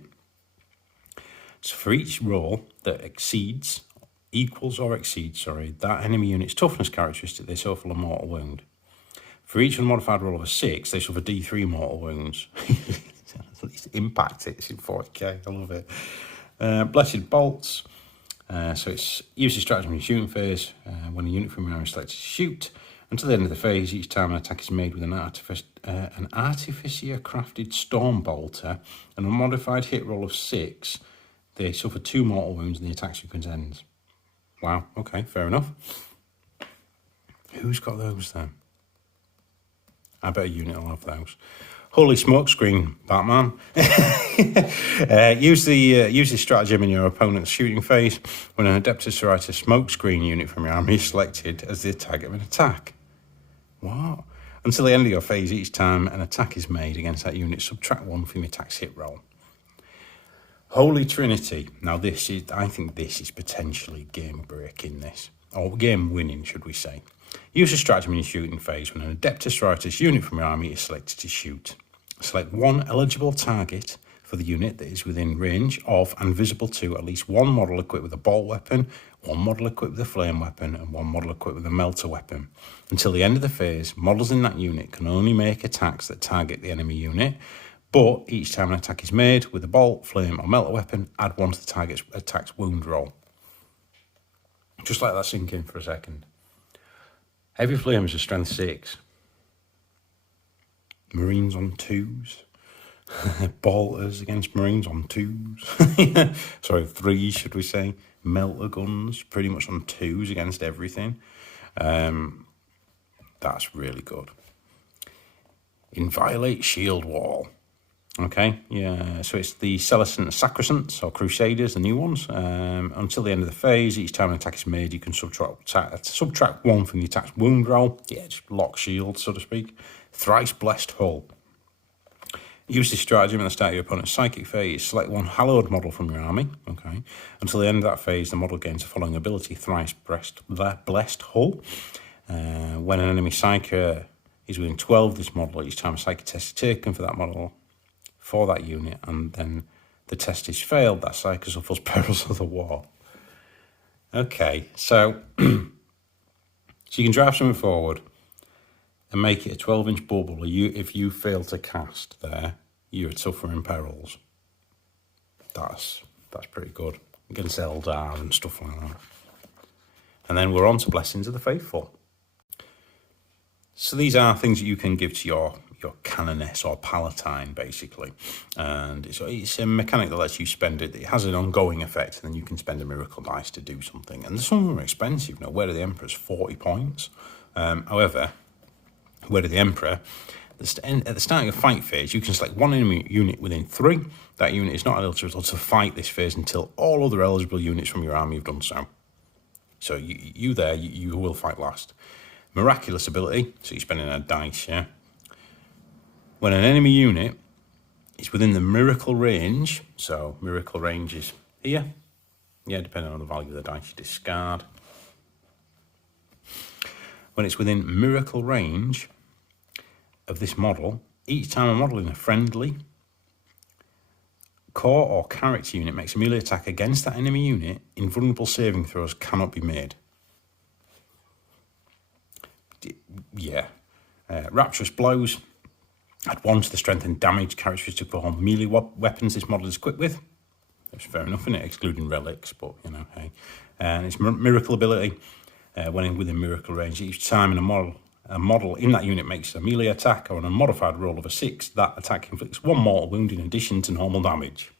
So for each roll that equals or exceeds that enemy unit's toughness characteristic, they suffer a mortal wound. For each unmodified roll of a 6, they suffer d3 mortal wounds. At least impact it's in 40k, I love it. Blessed Bolts. So it's use the stratagem in your shooting phase when a unit from your army is selected to shoot. Until the end of the phase, each time an attack is made with an artificer crafted storm bolter and a modified hit roll of 6, they suffer 2 mortal wounds and the attack sequence ends. Wow, okay, fair enough. Who's got those then? I bet a unit will have those. Holy smokescreen, Batman. Use the stratagem in your opponent's shooting phase when an Adepta Sororitas smokescreen unit from your army is selected as the target of an attack. What? Until the end of your phase, each time an attack is made against that unit, subtract 1 from your attack's hit roll. Holy Trinity. Now I think this is potentially game breaking, this. Or game winning, should we say. Use a stratagem in your shooting phase when an Adepta Sororitas unit from your army is selected to shoot. Select one eligible target for the unit that is within range of and visible to at least one model equipped with a bolt weapon, one model equipped with a flame weapon, and one model equipped with a melter weapon. Until the end of the phase, models in that unit can only make attacks that target the enemy unit, but each time an attack is made with a bolt, flame, or melter weapon, add 1 to the target's attack's wound roll. Just let that sink in for a second. Heavy flames are strength 6. Marines on 2s. Bolters against Marines on 2s. Sorry, 3s, should we say. Melter guns, pretty much on 2s against everything. That's really good. Inviolate Shield Wall. Okay, yeah, so it's the Celestant Sacrosancts, or Crusaders, the new ones. Until the end of the phase, each time an attack is made, you can subtract 1 from the attack's wound roll. Yeah, just lock shield, so to speak. Thrice Blessed Hull. Use this stratagem at the start of your opponent's psychic phase. Select one hallowed model from your army. Okay. Until the end of that phase, the model gains the following ability: Thrice Blessed Hull. When an enemy psyker is within 12 of this model, each time a psychic test is taken for that model, for that unit, and then the test is failed, that psyker suffers perils of the war. Okay, so you can drive something forward and make it a 12-inch bubble. If you fail to cast there, you're suffering perils. That's pretty good. Against Eldar and stuff like that. And then we're on to Blessings of the Faithful. So these are things that you can give to your Canoness or Palatine, basically. And it's a mechanic that lets you spend it. It has an ongoing effect, and then you can spend a miracle dice to do something. And some of them are expensive. Now, Word of the Emperor's 40 points. However, Word of the Emperor, at the start of your fight phase, you can select one enemy unit within 3. That unit is not eligible to fight this phase until all other eligible units from your army have done so. So you will fight last. Miraculous ability, so you're spending a dice, yeah? When an enemy unit is within the miracle range, so miracle range is here, yeah, depending on the value of the dice you discard. When it's within miracle range of this model, each time a model in a friendly core or character unit makes a melee attack against that enemy unit, invulnerable saving throws cannot be made. Yeah. Rapturous Blows. Add 1 to the strength and damage characteristic for all melee weapons this model is equipped with. That's fair enough, isn't it? Excluding relics, but, hey. And it's Miracle ability. When within miracle range, each time a model in that unit makes a melee attack or on a modified roll of a 6, that attack inflicts 1 mortal wound in addition to normal damage.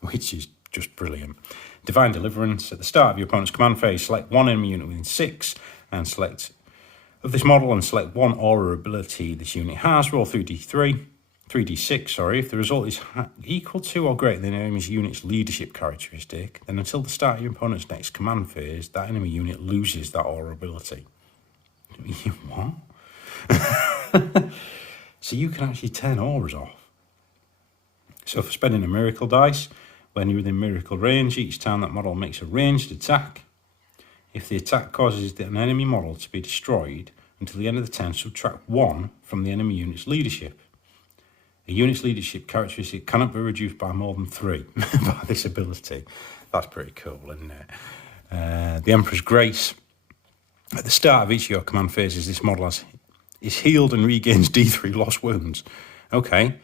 Which is just brilliant. Divine Deliverance. At the start of your opponent's command phase, select one enemy unit within 6 and select of this model and select one aura ability this unit has. Roll 3d6, if the result is equal to or greater than the enemy's unit's leadership characteristic, then until the start of your opponent's next command phase, that enemy unit loses that aura ability. What? So you can actually turn auras off. So for spending a miracle dice, when you're within miracle range, each time that model makes a ranged attack, if the attack causes an enemy model to be destroyed, until the end of the turn, subtract 1 from the enemy unit's leadership. A unit's leadership characteristic cannot be reduced by more than 3 by this ability. That's pretty cool, isn't it? The Emperor's Grace. At the start of each of your command phases, this model is healed and regains D3 lost wounds. Okay.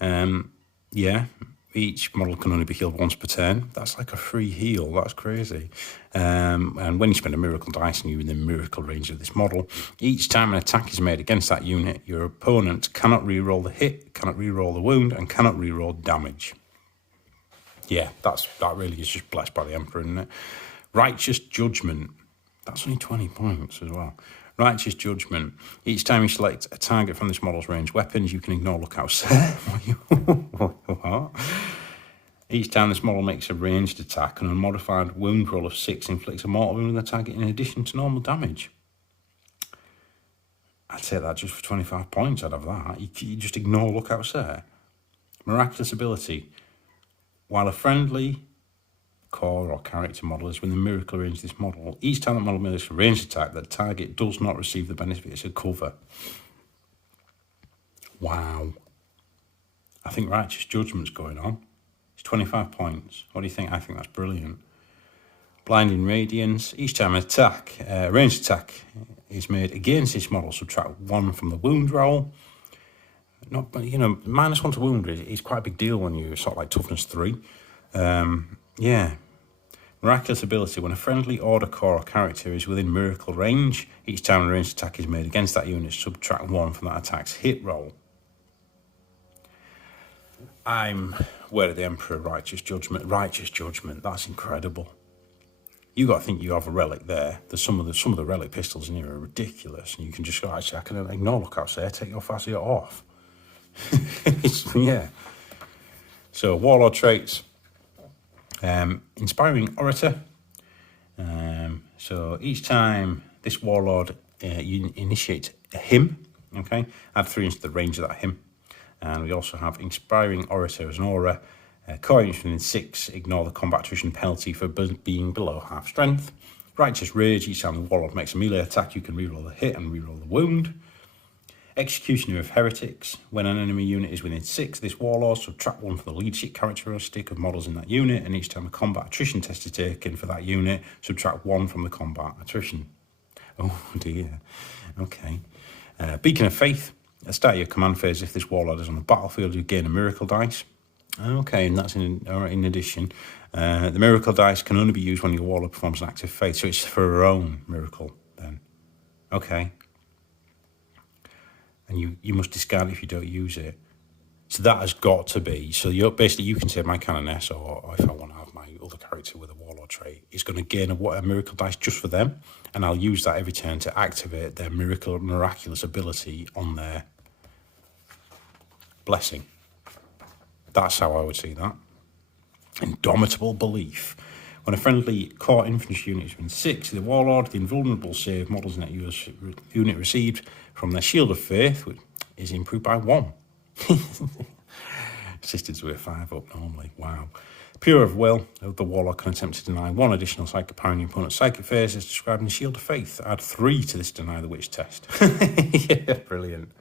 Yeah. Each model can only be healed once per turn. That's like a free heal. That's crazy. And when you spend a miracle dice and you're in the miracle range of this model, each time an attack is made against that unit, your opponent cannot re-roll the hit, cannot re-roll the wound, and cannot re-roll damage. Yeah, that really is just blessed by the Emperor, isn't it? Righteous Judgment. That's only 20 points as well. Righteous Judgment. Each time you select a target from this model's range weapons, you can ignore lookouts. What? Each time this model makes a ranged attack, an unmodified wound roll of 6 inflicts a mortal wound on the target in addition to normal damage. I'd take that just for 25 points. I'd have that. You just ignore lookouts there. Miraculous ability. While a friendly core or character model is within miracle range of this model, each time that model makes a ranged attack, the target does not receive the benefits of cover. Wow. I think Righteous Judgment's going on. It's 25 points. What do you think? I think that's brilliant. Blinding Radiance. Each time an attack, ranged attack is made against this model, subtract 1 from the wound roll. Not, but you know, -1 to wound is quite a big deal when you're sort of like toughness 3. Yeah. Miraculous ability. When a friendly order core or character is within miracle range, each time a ranged attack is made against that unit, subtract 1 from that attack's hit roll. I'm Word of the Emperor, Righteous Judgment. Righteous Judgment, that's incredible. You got to think you have a relic there. There's some of the relic pistols in here are ridiculous, and you can just go, actually, I can ignore lookouts there, take your facet off. Yeah. So Warlord traits. Inspiring Orator. So each time this Warlord you initiate a hymn, okay, add 3 into the range of that hymn. And we also have Inspiring Orator as an aura. Core units within 6, ignore the combat attrition penalty for being below half strength. Righteous Rage, each time the Warlord makes a melee attack, you can reroll the hit and reroll the wound. Executioner of Heretics, when an enemy unit is within 6, this Warlord subtract 1 from the leadership characteristic of models in that unit, and each time a combat attrition test is taken for that unit, subtract 1 from the combat attrition. Oh dear. Okay. Beacon of Faith. At the start of your command phase, if this Warlord is on the battlefield, you gain a miracle dice. Okay, and that's in addition. The miracle dice can only be used when your Warlord performs an act of faith, so it's for her own miracle then. Okay. And you must discard it if you don't use it. So that has got to be, so you can say my canoness, or if I want to have my other character with a Warlord trait, is going to gain a miracle dice just for them, and I'll use that every turn to activate their miraculous ability on their blessing. That's how I would see that. Indomitable Belief. When a friendly core infantry unit is within 6, the Warlord, the invulnerable save models in that unit received from their Shield of Faith, which is improved by 1. Sisters with 5 up normally. Wow. Pure of Will, the Warlord can attempt to deny 1 additional psychic power in your opponent's psychic phase as described in the Shield of Faith. Add 3 to this Deny the Witch test. Yeah, brilliant.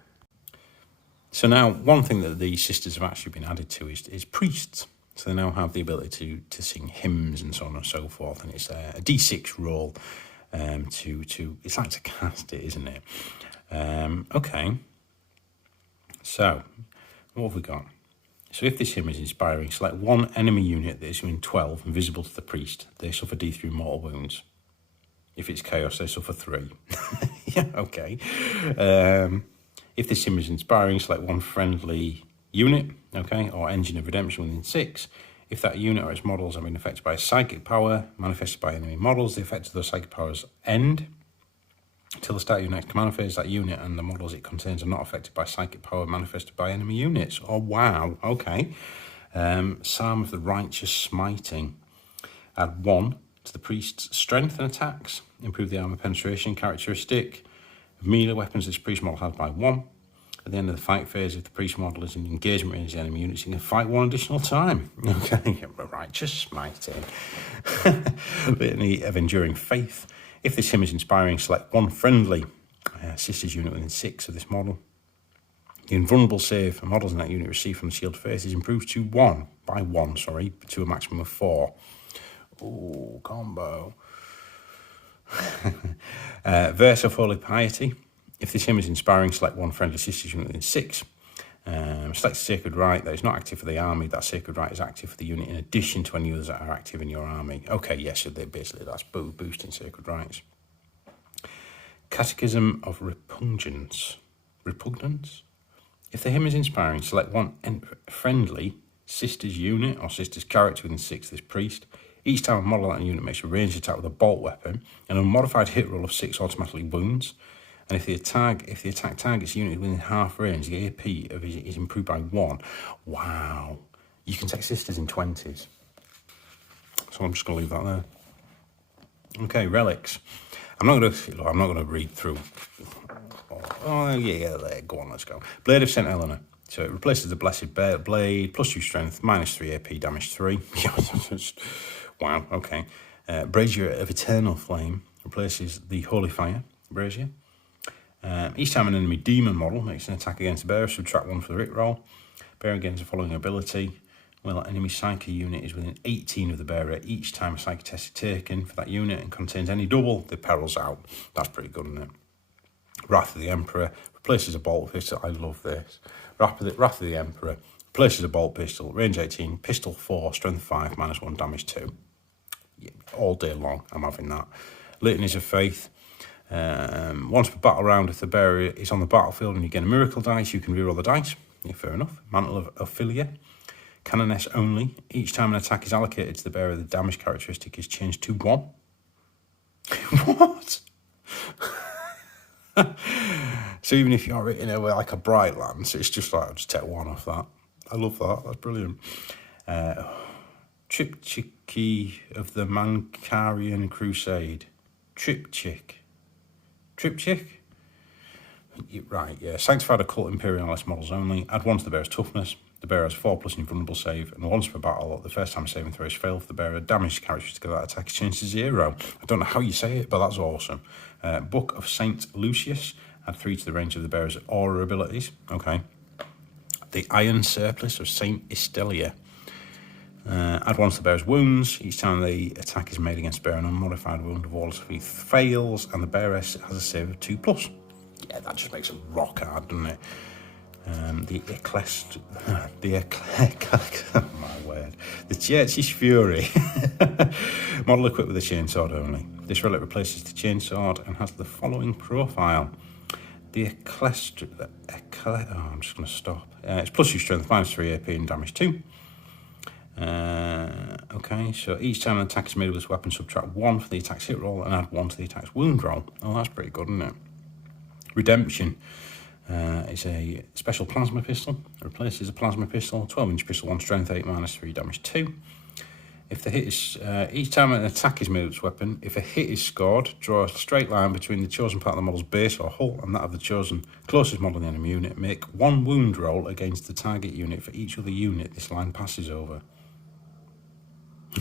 So now, one thing that the sisters have actually been added to is priests. So they now have the ability to sing hymns and so on and so forth, and it's a D6 roll it's like to cast it, isn't it? Okay. So, what have we got? So if this hymn is inspiring, select 1 enemy unit that is within 12 and visible to the priest. They suffer D3 mortal wounds. If it's chaos, they suffer 3. Yeah, okay. If this hymn is inspiring, select 1 friendly unit, okay, or Engine of Redemption within 6. If that unit or its models have been affected by psychic power manifested by enemy models, the effect of those psychic powers end. Until the start of your next command phase, that unit and the models it contains are not affected by psychic power manifested by enemy units. Oh, wow, okay. Psalm of the Righteous Smiting. Add 1 to the priest's strength and attacks. Improve the armor penetration characteristic of melee weapons this priest model has by 1. At the end of the fight phase, if the priest model is in engagement range of enemy units, you can fight 1 additional time. Okay, Righteous Smiting. Litany of Enduring Faith. If this hymn is inspiring, select 1 friendly sisters unit within 6 of this model. The invulnerable save models in that unit receive from the Shield of Faith is improved to 1, to a maximum of 4. Ooh, combo. Verse of Holy Piety. If this hymn is inspiring, select 1 friendly sisters unit within 6. Select a Sacred Rite that is not active for the army. That Sacred Rite is active for the unit in addition to any others that are active in your army. Okay, yes, so that's boosting Sacred Rites. Catechism of Repugnance. Repugnance? If the hymn is inspiring, select 1 friendly sisters unit or sisters character within 6 of this priest. Each time a model and unit makes a ranged attack with a bolt weapon, an unmodified hit roll of 6 automatically wounds. And if the attack targets unit within half range, the AP of it is improved by 1. Wow. You can take sisters in 20s. So I'm just going to leave that there. Okay, relics. I'm not going to read through. Oh yeah, go on, let's go. Blade of St. Helena. So it replaces the Blessed Blade, +2 strength, -3 AP, damage 3. Wow, okay. Brazier of Eternal Flame replaces the Holy Fire Brazier. Each time an enemy demon model makes an attack against a bearer, subtract 1 for the hit roll. Bearer gains the following ability. Well, enemy psyche unit is within 18 of the bearer each time a psyche test is taken for that unit and contains any double, the perils out. That's pretty good, isn't it? Wrath of the Emperor replaces a bolt pistol. I love this. Wrath of the Emperor replaces a bolt pistol, range 18, pistol 4, strength 5, -1, damage 2. Yeah, all day long, I'm having that. Litanies of Faith. Once per battle round, if the bearer is on the battlefield and you get a miracle dice, you can reroll the dice. Yeah, fair enough. Mantle of Ophelia. Canoness only. Each time an attack is allocated to the bearer, the damage characteristic is changed to 1. What? So even if you're in like a bright lance, it's just like, I'll just take 1 off that. I love that. That's brilliant. Triptych of the Mancarian Crusade. Triptych? Right, yeah. Sanctified Occult Imperialist models only. Add 1 to the bearer's toughness. The bearer has 4+ invulnerable save, and once per battle, the first time saving throw is failed for the bearer, damage characteristic of that attack is changed to 0. I don't know how you say it, but that's awesome. Book of Saint Lucius, add 3 to the range of the bearer's aura abilities. Okay. The Iron Surplice of Saint Estelia. Add 1 to the bearer's wounds. Each time the attack is made against the bearer, an unmodified wound of all faith fails, and the bearer has a save of 2+. Yeah, that just makes it rock hard, doesn't it? The Church's Fury. Model equipped with a chainsword only. This relic replaces the chainsword and has the following profile. The I'm just going to stop. It's +2 strength, -3 AP and damage 2. Okay, so each time an attack is made with this weapon, subtract 1 for the attack's hit roll and add 1 to the attack's wound roll. Oh, that's pretty good, isn't it? Redemption. It's a special plasma pistol. It replaces a plasma pistol, 12-inch pistol, 1 strength, 8, -3, damage 2. If the hit is each time an attack is made with this weapon, if a hit is scored, draw a straight line between the chosen part of the model's base or hull and that of the chosen closest model in the enemy unit. Make 1 wound roll against the target unit for each other unit this line passes over.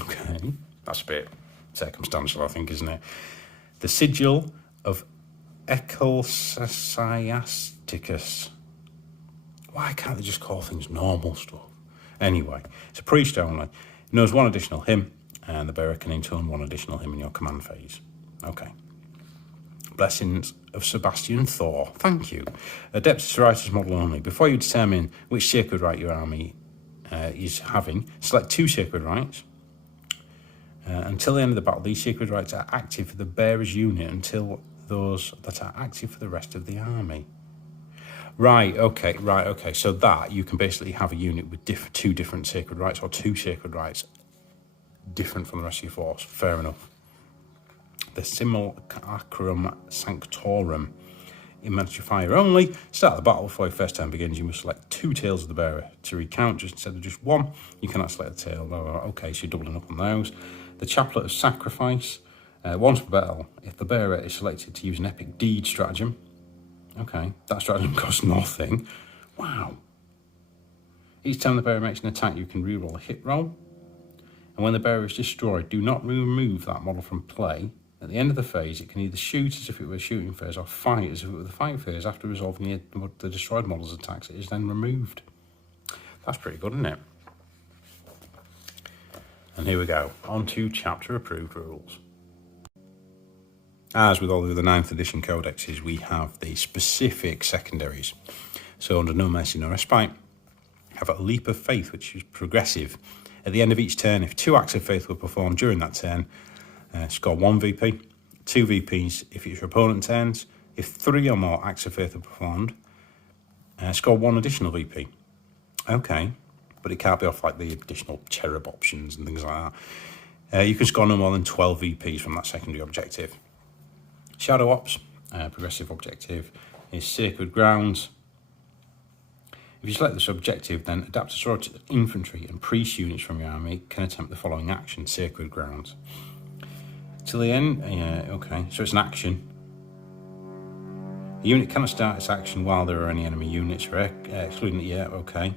Okay, that's a bit circumstantial, I think, isn't it? The Sigil of Ecclesiasticus. Why can't they just call things normal stuff? Anyway, it's a priest only. It knows 1 additional hymn, and the bearer can intone 1 additional hymn in your command phase. Okay. Blessings of Sebastian Thor. Thank you. Adepta Sororitas model only. Before you determine which sacred rite your army is having, select 2 sacred rites. Until the end of the battle, these sacred rites are active for the bearer's unit until those that are active for the rest of the army. Right, okay. So that, you can basically have a unit with 2 different sacred rites, or 2 sacred rites different from the rest of your force. Fair enough. The Simulacrum Sanctorum. In Magic Fire only, start the battle before your first turn begins. You must select 2 tails of the bearer to recount just instead of just 1. You cannot select a tail. Okay, so you're doubling up on those. The Chaplet of Sacrifice. Once per battle, if the bearer is selected to use an epic deed stratagem. Okay, that stratagem costs nothing. Wow. Each time the bearer makes an attack, you can reroll a hit roll. And when the bearer is destroyed, do not remove that model from play. At the end of the phase, it can either shoot as if it were a shooting phase or fight as if it were the fight phase. After resolving the destroyed model's attacks, it is then removed. That's pretty good, isn't it? And here we go, on to chapter approved rules. As with all of the 9th edition codexes, we have the specific secondaries. So under No Mercy, No Respite, have a Leap of Faith, which is progressive. At the end of each turn, if 2 acts of faith were performed during that turn, score 1 VP, 2 VPs if it's your opponent turns. If 3 or more acts of faith are performed, score 1 additional VP. Okay, but it can't be off like the additional cherub options and things like that. You can score no more than 12 VPs from that secondary objective. Shadow Ops, progressive objective, is Sacred Grounds. If you select this objective, then Adepta Sororitas infantry and priest units from your army can attempt the following action: Sacred Grounds. Till the end, okay, so it's an action. A unit cannot start its action while there are any enemy units, excluding it, okay.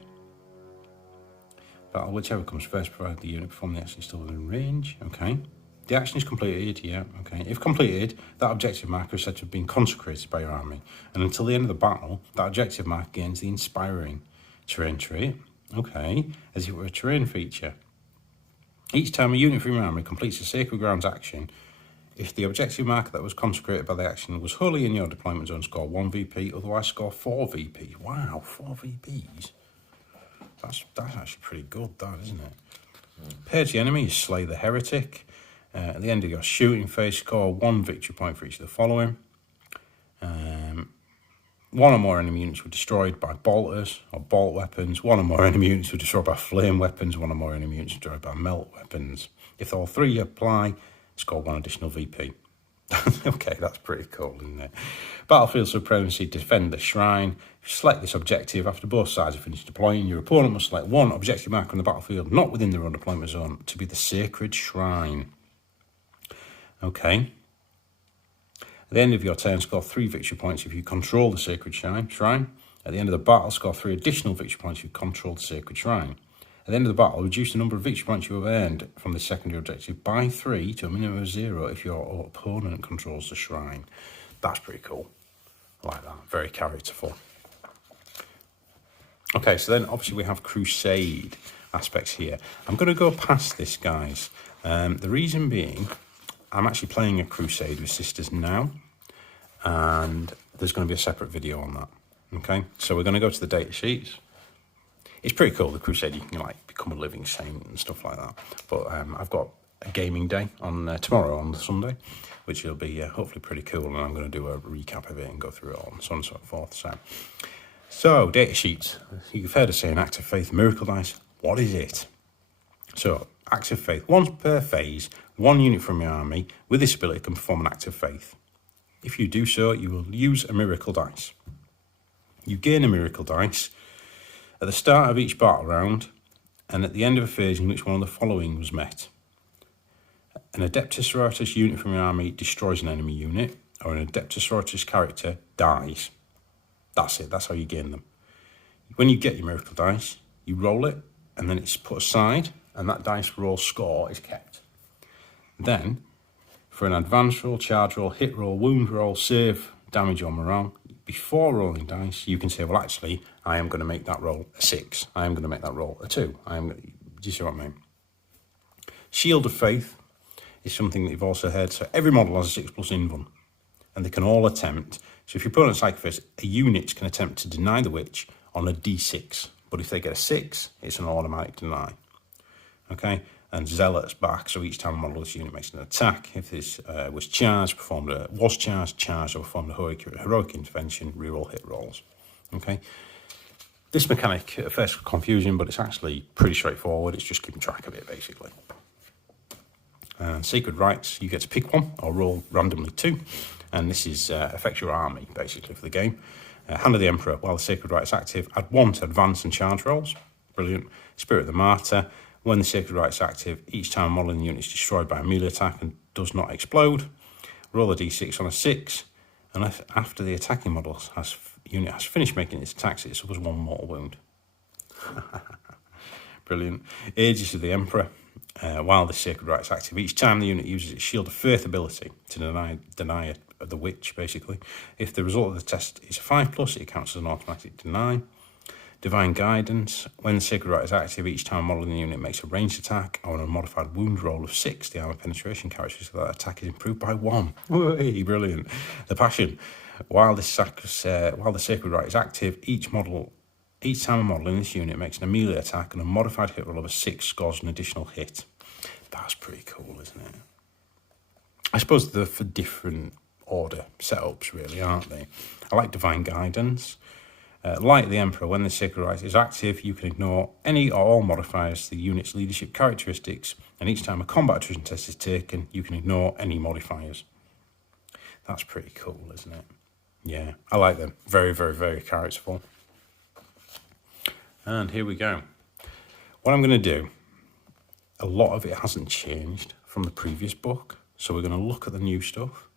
Battle whichever comes first, provided the unit perform the action still within range, okay. The action is completed, okay. If completed, that objective marker is said to have been consecrated by your army, and until the end of the battle, that objective marker gains the inspiring terrain trait, okay, as if it were a terrain feature. Each time a unit from your army completes a Sacred Grounds action, if the objective marker that was consecrated by the action was wholly in your deployment zone, score 1 VP, otherwise score 4 VP. Wow, 4 VPs. That's actually pretty good, that, isn't it? Purge the enemy is Slay the Heretic. At the end of your shooting phase, score 1 victory point for each of the following. One or more enemy units were destroyed by bolters or bolt weapons. One or more enemy units were destroyed by flame weapons. One or more enemy units were destroyed by melt weapons. If all three apply, score 1 additional VP. Okay, that's pretty cool, isn't it? Battlefield Supremacy, defend the shrine. If you select this objective, after both sides have finished deploying, your opponent must select one objective marker on the battlefield not within their own deployment zone to be the Sacred Shrine. Okay. At the end of your turn, score 3 victory points if you control the Sacred Shrine. At the end of the battle, score 3 additional victory points if you control the Sacred Shrine. At the end of the battle, reduce the number of victory points you have earned from the secondary objective by 3 to a minimum of 0 if your opponent controls the shrine. That's pretty cool. I like that. Very characterful. Okay, so then obviously we have Crusade aspects here. I'm going to go past this, guys. The reason being, I'm actually playing a Crusade with Sisters now, and there's going to be a separate video on that. Okay, so we're going to go to the data sheets. It's pretty cool, the Crusade. You can like become a living saint and stuff like that. But I've got a gaming day on tomorrow on the Sunday, which will be hopefully pretty cool, and I'm going to do a recap of it and go through it all and so on and so forth. So data sheets. You've heard us say an Act of Faith miracle dice. What is it? So Acts of Faith. Once per phase, one unit from your army with this ability can perform an Act of Faith. If you do so, you will use a miracle dice. You gain a miracle dice at the start of each battle round and at the end of a phase in which one of the following was met. An Adepta Sororitas unit from your army destroys an enemy unit, or an Adepta Sororitas character dies. That's it, that's how you gain them. When you get your miracle dice, you roll it, and then it's put aside, and that dice roll score is kept. Then, for an advance roll, charge roll, hit roll, wound roll, save, damage or morale, before rolling dice, you can say, well, actually, I am going to make that roll a 6. I am going to make that roll a 2. Do you see what I mean? Shield of Faith is something that you've also heard. So every model has a 6+ invuln, and they can all attempt. So if your opponent's Psychophist, a unit can attempt to deny the witch on a d6. But if they get a 6, it's an automatic deny. Okay? And Zealot's back, so each time a model this unit makes an attack, if this was charged, charged, or performed a heroic intervention, reroll hit rolls. Okay? This mechanic at first was confusing, but it's actually pretty straightforward. It's just keeping track of it, basically. Sacred Rites, you get to pick one, or roll randomly 2, and this is affects your army, basically, for the game. Hand of the Emperor, while the Sacred Rite is active, add 1 to advance and charge rolls. Brilliant. Spirit of the Martyr, when the Sacred Rite is active, each time a model in the unit is destroyed by a melee attack and does not explode, roll a d6 on a 6, and after the attacking unit has finished making its attacks, it suffers 1 mortal wound. Brilliant. Aegis of the Emperor, while the Sacred Rite is active, each time the unit uses its Shield of Faith ability to deny the witch, basically. If the result of the test is a 5+, it counts as an automatic deny. Divine Guidance, when the Sacred Rite is active, each time a model in the unit makes a ranged attack or a modified wound roll of 6, the armor penetration characteristic of that attack is improved by 1. Whey, brilliant. The Passion, while the Sacred Rite is active, each time a model in this unit makes an melee attack and a modified hit roll of a 6 scores an additional hit. That's pretty cool, isn't it? I suppose they're for different order setups, really, aren't they? I like Divine Guidance. Like the Emperor, when the Sacred Rite is active, you can ignore any or all modifiers to the unit's leadership characteristics, and each time a combat attrition test is taken, you can ignore any modifiers. That's pretty cool, isn't it? Yeah, I like them. Very, very, very characterful. And here we go. What I'm going to do, a lot of it hasn't changed from the previous book, so we're going to look at the new stuff.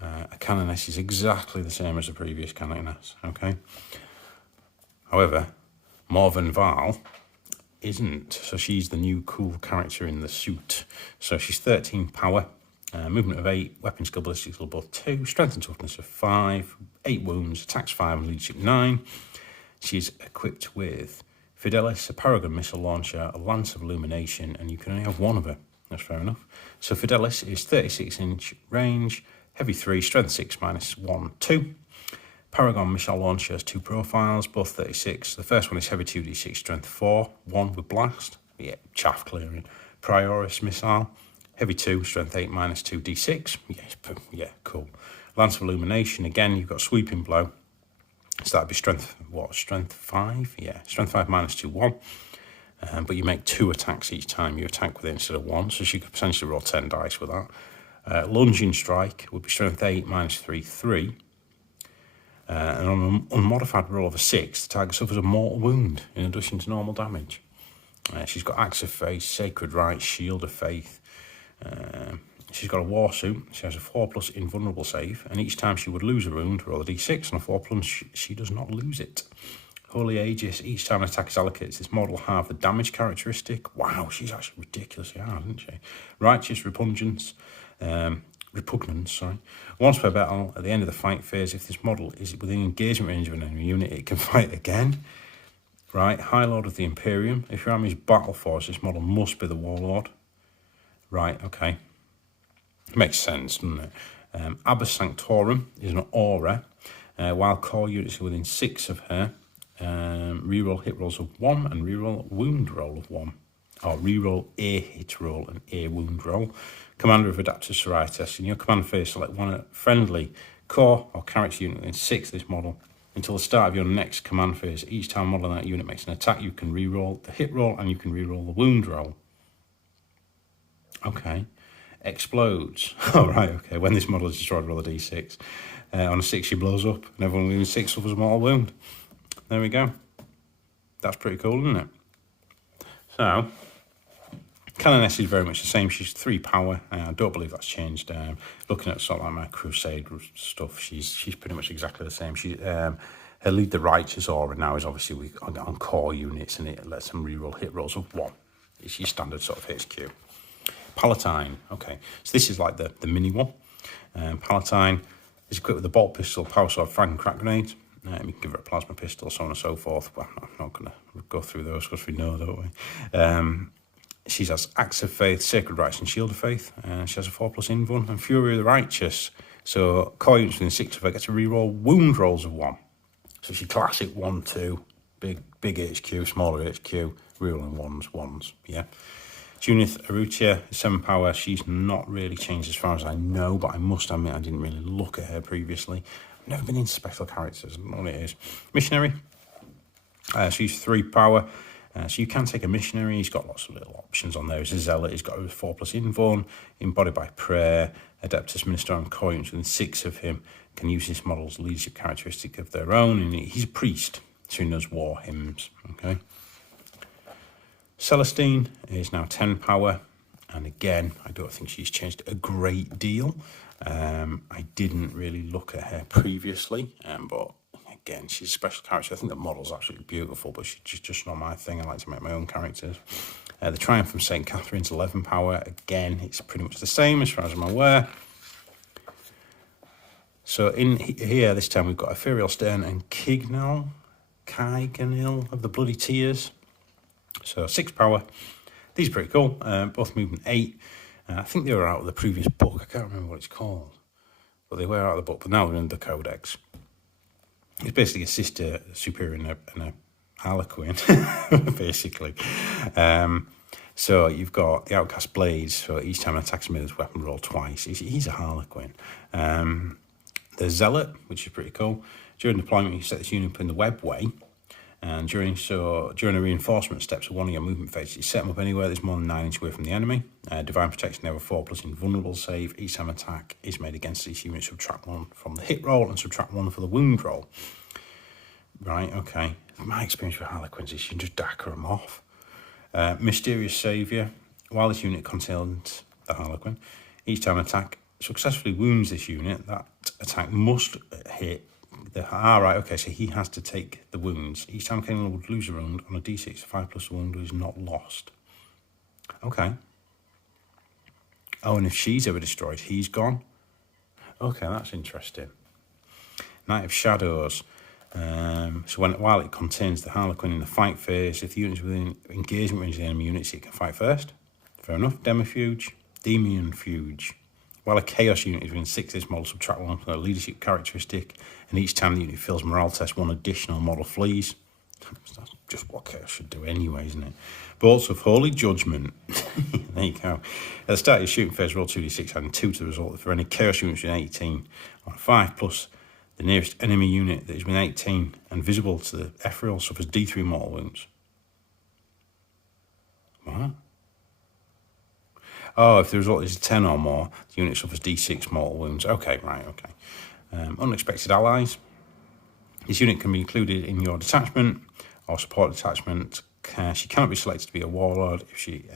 A Canoness is exactly the same as the previous Canoness, okay? However, Morven Val isn't, so she's the new cool character in the suit. So she's 13 power, movement of 8, weapon skill ballistics level 2, strength and toughness of 5, 8 wounds, attacks 5 and leadership 9. She's equipped with Fidelis, a Paragon missile launcher, a Lance of Illumination, and you can only have one of her. That's fair enough. So Fidelis is 36-inch range, heavy 3, strength 6, -1, 2. Paragon missile launcher has 2 profiles, both 36. The first one is heavy 2d6, strength 4, 1 with blast. Yeah, chaff clearing. Prioris missile, heavy 2, strength 8, -2 d6. Yeah, cool. Lance of Illumination, again, you've got sweeping blow. So that'd be strength 5? Yeah, strength 5, -2, 1. But you make 2 attacks each time you attack with it instead of 1, so she could potentially roll 10 dice with that. Lunging strike would be strength 8, -3, 3. And on an unmodified roll of a 6, the target suffers a mortal wound in addition to normal damage. She's got Axe of Faith, Sacred Rite, Shield of Faith. She's got a war suit. She has a 4+ invulnerable save, and each time she would lose a wound, roll a d6, and a 4+, she does not lose it. Holy Aegis, each time an attack is allocated, this model will have the damage characteristic. Wow, she's actually ridiculously hard, isn't she? Righteous Repugnance, Once per battle, at the end of the fight phase, if this model is within engagement range of an enemy unit, it can fight again. Right, High Lord of the Imperium. If your army's battle force, this model must be the Warlord. Right, okay. Makes sense, doesn't it? Abbas Sanctorum is an aura. While core units are within 6 of her, reroll hit rolls of 1 and reroll wound roll of 1. Or reroll a hit roll and a wound roll. Commander of Adepta Sororitas. In your command phase, select one friendly core or character unit within 6 of this model. Until the start of your next command phase, each time a model in that unit makes an attack, you can reroll the hit roll and you can reroll the wound roll. Okay. Explodes. Alright, okay. When this model is destroyed, roll a d6. On a 6, she blows up, and everyone within 6 suffers a mortal wound. There we go. That's pretty cool, isn't it? So, Canoness is very much the same. She's 3 power. I don't believe that's changed. Looking at sort of like my Crusade stuff, she's pretty much exactly the same. She her Lead the Righteous aura now is obviously on core units, and it lets them reroll hit rolls of 1. It's your standard sort of HQ. Palatine. Okay, so this is like the mini one. Palatine is equipped with a bolt pistol, power sword, frag and crack grenade. You can give her a plasma pistol, so on and so forth. Well, I'm not going to go through those because we know, don't we? She has Axe of Faith, Sacred Rites, and Shield of Faith. She has a 4+ invuln and Fury of the Righteous. So core units within 6 of her get to reroll wound rolls of 1. So she classic 1, 2, big HQ, smaller HQ, rerolling ones. Yeah. Junith Arutia, 7 power. She's not really changed as far as I know, but I must admit I didn't really look at her previously. I've never been into special characters. I don't know what it is. Missionary. She's 3 power. So you can take a missionary. He's got lots of little options on there. He's a zealot. He's got a 4+ invuln, embodied by prayer. Adeptus Ministorum core units within 6 of him can use this model's leadership characteristic of their own. And he's a priest, so he knows war hymns. Okay. Celestine is now 10 power. And again, I don't think she's changed a great deal. I didn't really look at her previously, but again, she's a special character. I think the model's absolutely beautiful, but she's just not my thing. I like to make my own characters. The Triumph from St. Catherine's 11 power. Again, it's pretty much the same as far as I'm aware. So in here, this time we've got Ethereal Stern and Kignal of the Bloody Tears. So 6 power. These are pretty cool. Both movement 8. I think they were out of the previous book. I can't remember what it's called. But they were out of the book, but now they're in the Codex. It's basically a sister superior and a harlequin, basically. So you've got the Outcast Blades. So each time an attack's made, his weapon roll twice. He's a harlequin. The Zealot, which is pretty cool. During deployment, you set this unit up in the webway, and during a reinforcement step, so one of your movement phases, you set them up anywhere that's more than 9 inches away from the enemy. Divine Protection, they have a 4+ invulnerable save. Each time attack is made against this unit, subtract 1 from the hit roll and subtract 1 for the wound roll. Right, okay. My experience with Harlequins is you can just dacker them off. Mysterious Saviour. While this unit contains the Harlequin, each time an attack successfully wounds this unit, that attack must hit the... right, okay, so he has to take the wounds. Each time King would lose a wound on a d6, 5+ wound is not lost. Okay. Oh, and if she's ever destroyed, he's gone. Okay, that's interesting. Knight of Shadows. So while it contains the Harlequin in the fight phase, if the unit is within engagement range of the enemy units, it can fight first. Fair enough. Demifuge. Demon Fuge. While a Chaos unit is within 6 of this model, subtract 1 from the leadership characteristic, and each time the unit fails morale test, 1 additional model flees. That's just what Chaos should do anyway, isn't it? Bolts of Holy Judgment. There you go. At the start of your shooting phase, roll 2d6, adding 2 to the result. For any Chaos units within 18, on 5+, the nearest enemy unit that is within 18 and visible to the ethereal suffers D3 mortal wounds. What? Oh, if the result is 10 or more, the unit suffers D6 mortal wounds. Okay, right, okay. Unexpected allies. This unit can be included in your detachment or support detachment. She cannot be selected to be a warlord if she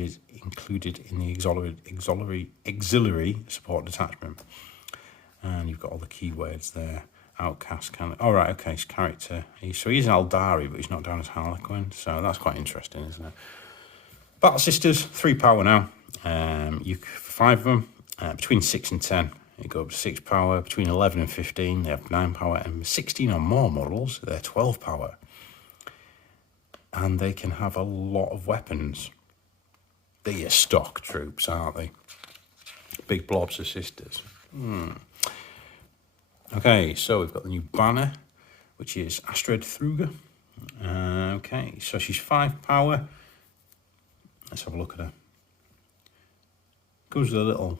is included in the auxiliary support detachment. And you've got all the keywords there. Outcast can... Oh, right, okay, his character. So he's an Aldari, but he's not down as Harlequin. So that's quite interesting, isn't it? Battle Sisters, 3 power now. You 5 of them, between 6 and 10, you go up to 6 power. Between 11 and 15, they have 9 power. And 16 or more models, they're 12 power. And they can have a lot of weapons. They're your stock troops, aren't they? Big blobs of sisters. Okay, so we've got the new banner, which is Astrid Thruger. Okay, so she's 5 power. Let's have a look at her. Comes with a little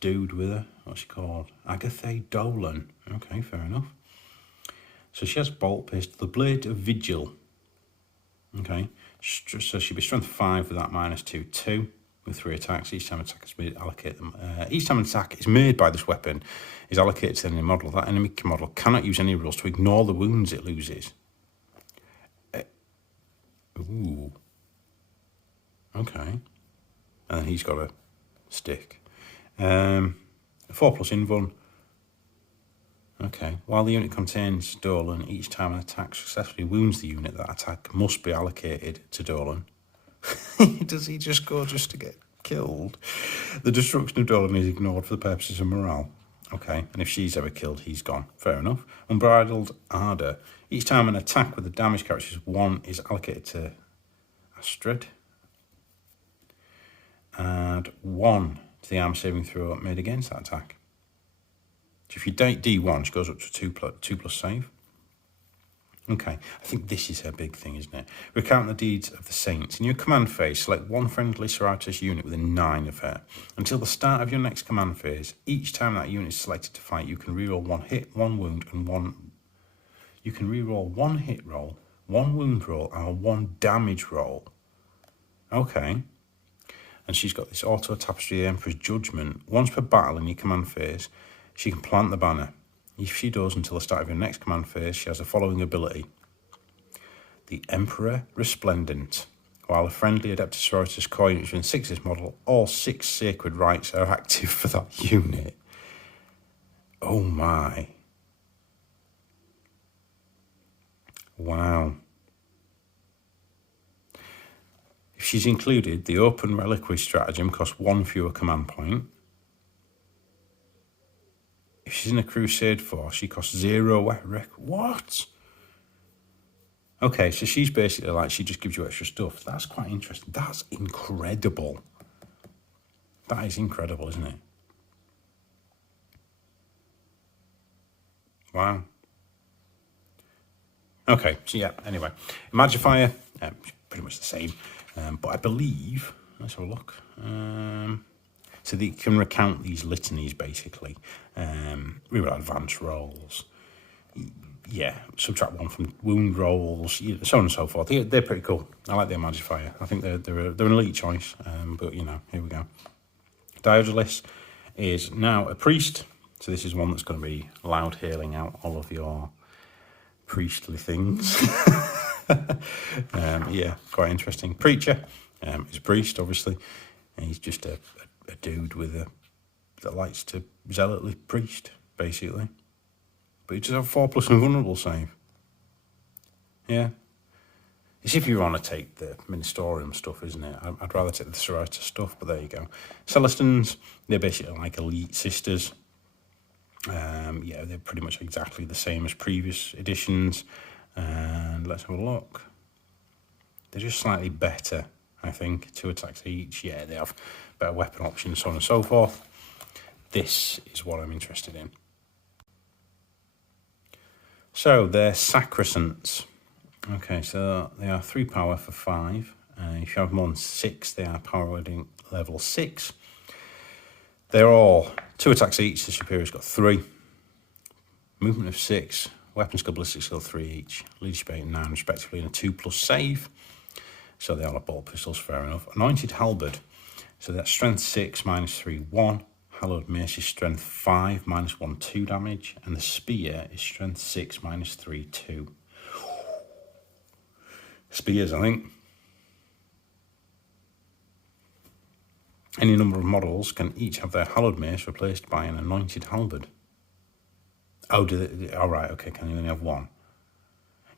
dude with her. What's she called? Agatha Dolan. Okay, fair enough. So she has bolt pistol, the Blade of Vigil. Okay, so she'll be strength 5 with that -2 with 3 attacks. Each time attack is made, allocate them. Each time an attack is made by this weapon is allocated to the enemy model. That enemy model cannot use any rules to ignore the wounds it loses. Ooh. Okay. And then he's got a stick. 4+ invuln. Okay. While the unit contains Dolan, each time an attack successfully wounds the unit, that attack must be allocated to Dolan. Does he just go just to get killed? The destruction of Dolan is ignored for the purposes of morale. Okay, and if she's ever killed, he's gone. Fair enough. Unbridled Ardour. Each time an attack with the damage characteristic 1 is allocated to Astrid. Add 1 to the arm saving throw made against that attack. So if you date D1, she goes up to 2+ save. Okay, I think this is her big thing, isn't it? Recount the deeds of the saints. In your command phase, select 1 friendly Sororitas unit within 9 of her. Until the start of your next command phase, each time that unit is selected to fight, you can reroll 1 hit, 1 wound, and 1... You can reroll 1 hit roll, 1 wound roll, and 1 damage roll. Okay. And she's got this auto tapestry of the Emperor's Judgment. Once per battle in your command phase, she can plant the banner. If she does until the start of your next command phase, she has the following ability. The Emperor Resplendent. While a friendly Adepta Sororitas core unit is within 6 of this model, all 6 sacred rites are active for that unit. Oh my. Wow. If she's included, the Open Reliquary stratagem costs 1 fewer command point. If she's in a Crusade force, she costs 0 what? Okay, so she's basically like, she just gives you extra stuff. That's quite interesting. That's incredible. That is incredible, isn't it? Wow. Okay, so yeah, anyway. Magifier, pretty much the same. But I believe, let's have a look. So they can recount these litanies, basically. Reroll advanced rolls. yeah, subtract 1 from wound rolls, so on and so forth. They're pretty cool. I like the Magifier. I think they're an elite choice, but, you know, here we go. Diogelis is now a priest, so this is one that's going to be loud hailing out all of your priestly things. Yeah, quite interesting. Preacher is a priest, obviously, and he's just a dude that likes to zealotly priest, basically. But he just have 4+ invulnerable save. Yeah. It's if you want to take the Ministerium stuff, isn't it? I'd rather take the Sororitas stuff, but there you go. Celestins, they're basically like elite sisters. Yeah, they're pretty much exactly the same as previous editions. And let's have a look. They're just slightly better, I think. 2 attacks each. Yeah, they have better weapon options, so on and so forth. This is what I'm interested in. So they're sacrosancts. Okay, so they are 3 power for 5. If you have more than 6, they are power wording level 6. They're all 2 attacks each. The superior's got 3. Movement of 6. Weapon skill, ballistic skill 3 each. Leadership 8 and 9 respectively, and a 2+ save. So they all have bolt pistols, fair enough. Anointed halberd. So that's strength 6, -3, 1. Hallowed Mace is strength 5, -1, 2 damage. And the spear is strength 6, -3, 2. Spears, I think. Any number of models can each have their Hallowed Mace replaced by an Anointed Halberd. Oh, all right, okay, can you only have one?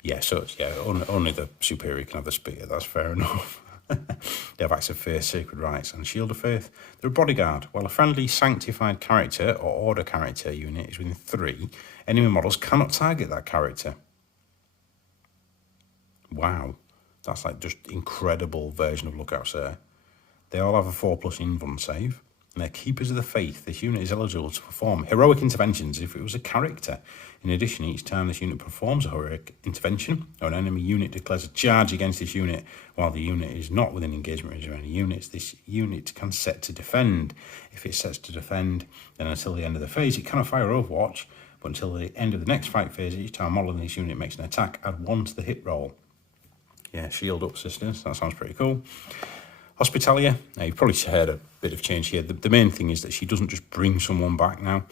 Yeah, so it's, yeah, only the superior can have the spear, that's fair enough. They have Acts of Faith, Sacred Rites, and Shield of Faith. They're a bodyguard. While a friendly sanctified character or order character unit is within 3, enemy models cannot target that character. Wow, that's like just incredible version of Lookouts there. They all have a 4+ invuln save, and they're Keepers of the Faith. This unit is eligible to perform heroic interventions if it was a character. In addition, each time this unit performs a heroic intervention, or an enemy unit declares a charge against this unit while the unit is not within engagement range of any units, this unit can set to defend. If it sets to defend, then until the end of the phase, it cannot fire Overwatch, but until the end of the next fight phase, each time a model in this unit makes an attack, add 1 to the hit roll. Yeah, shield up sisters, that sounds pretty cool. Hospitalia, now you've probably heard a bit of change here. The main thing is that she doesn't just bring someone back now.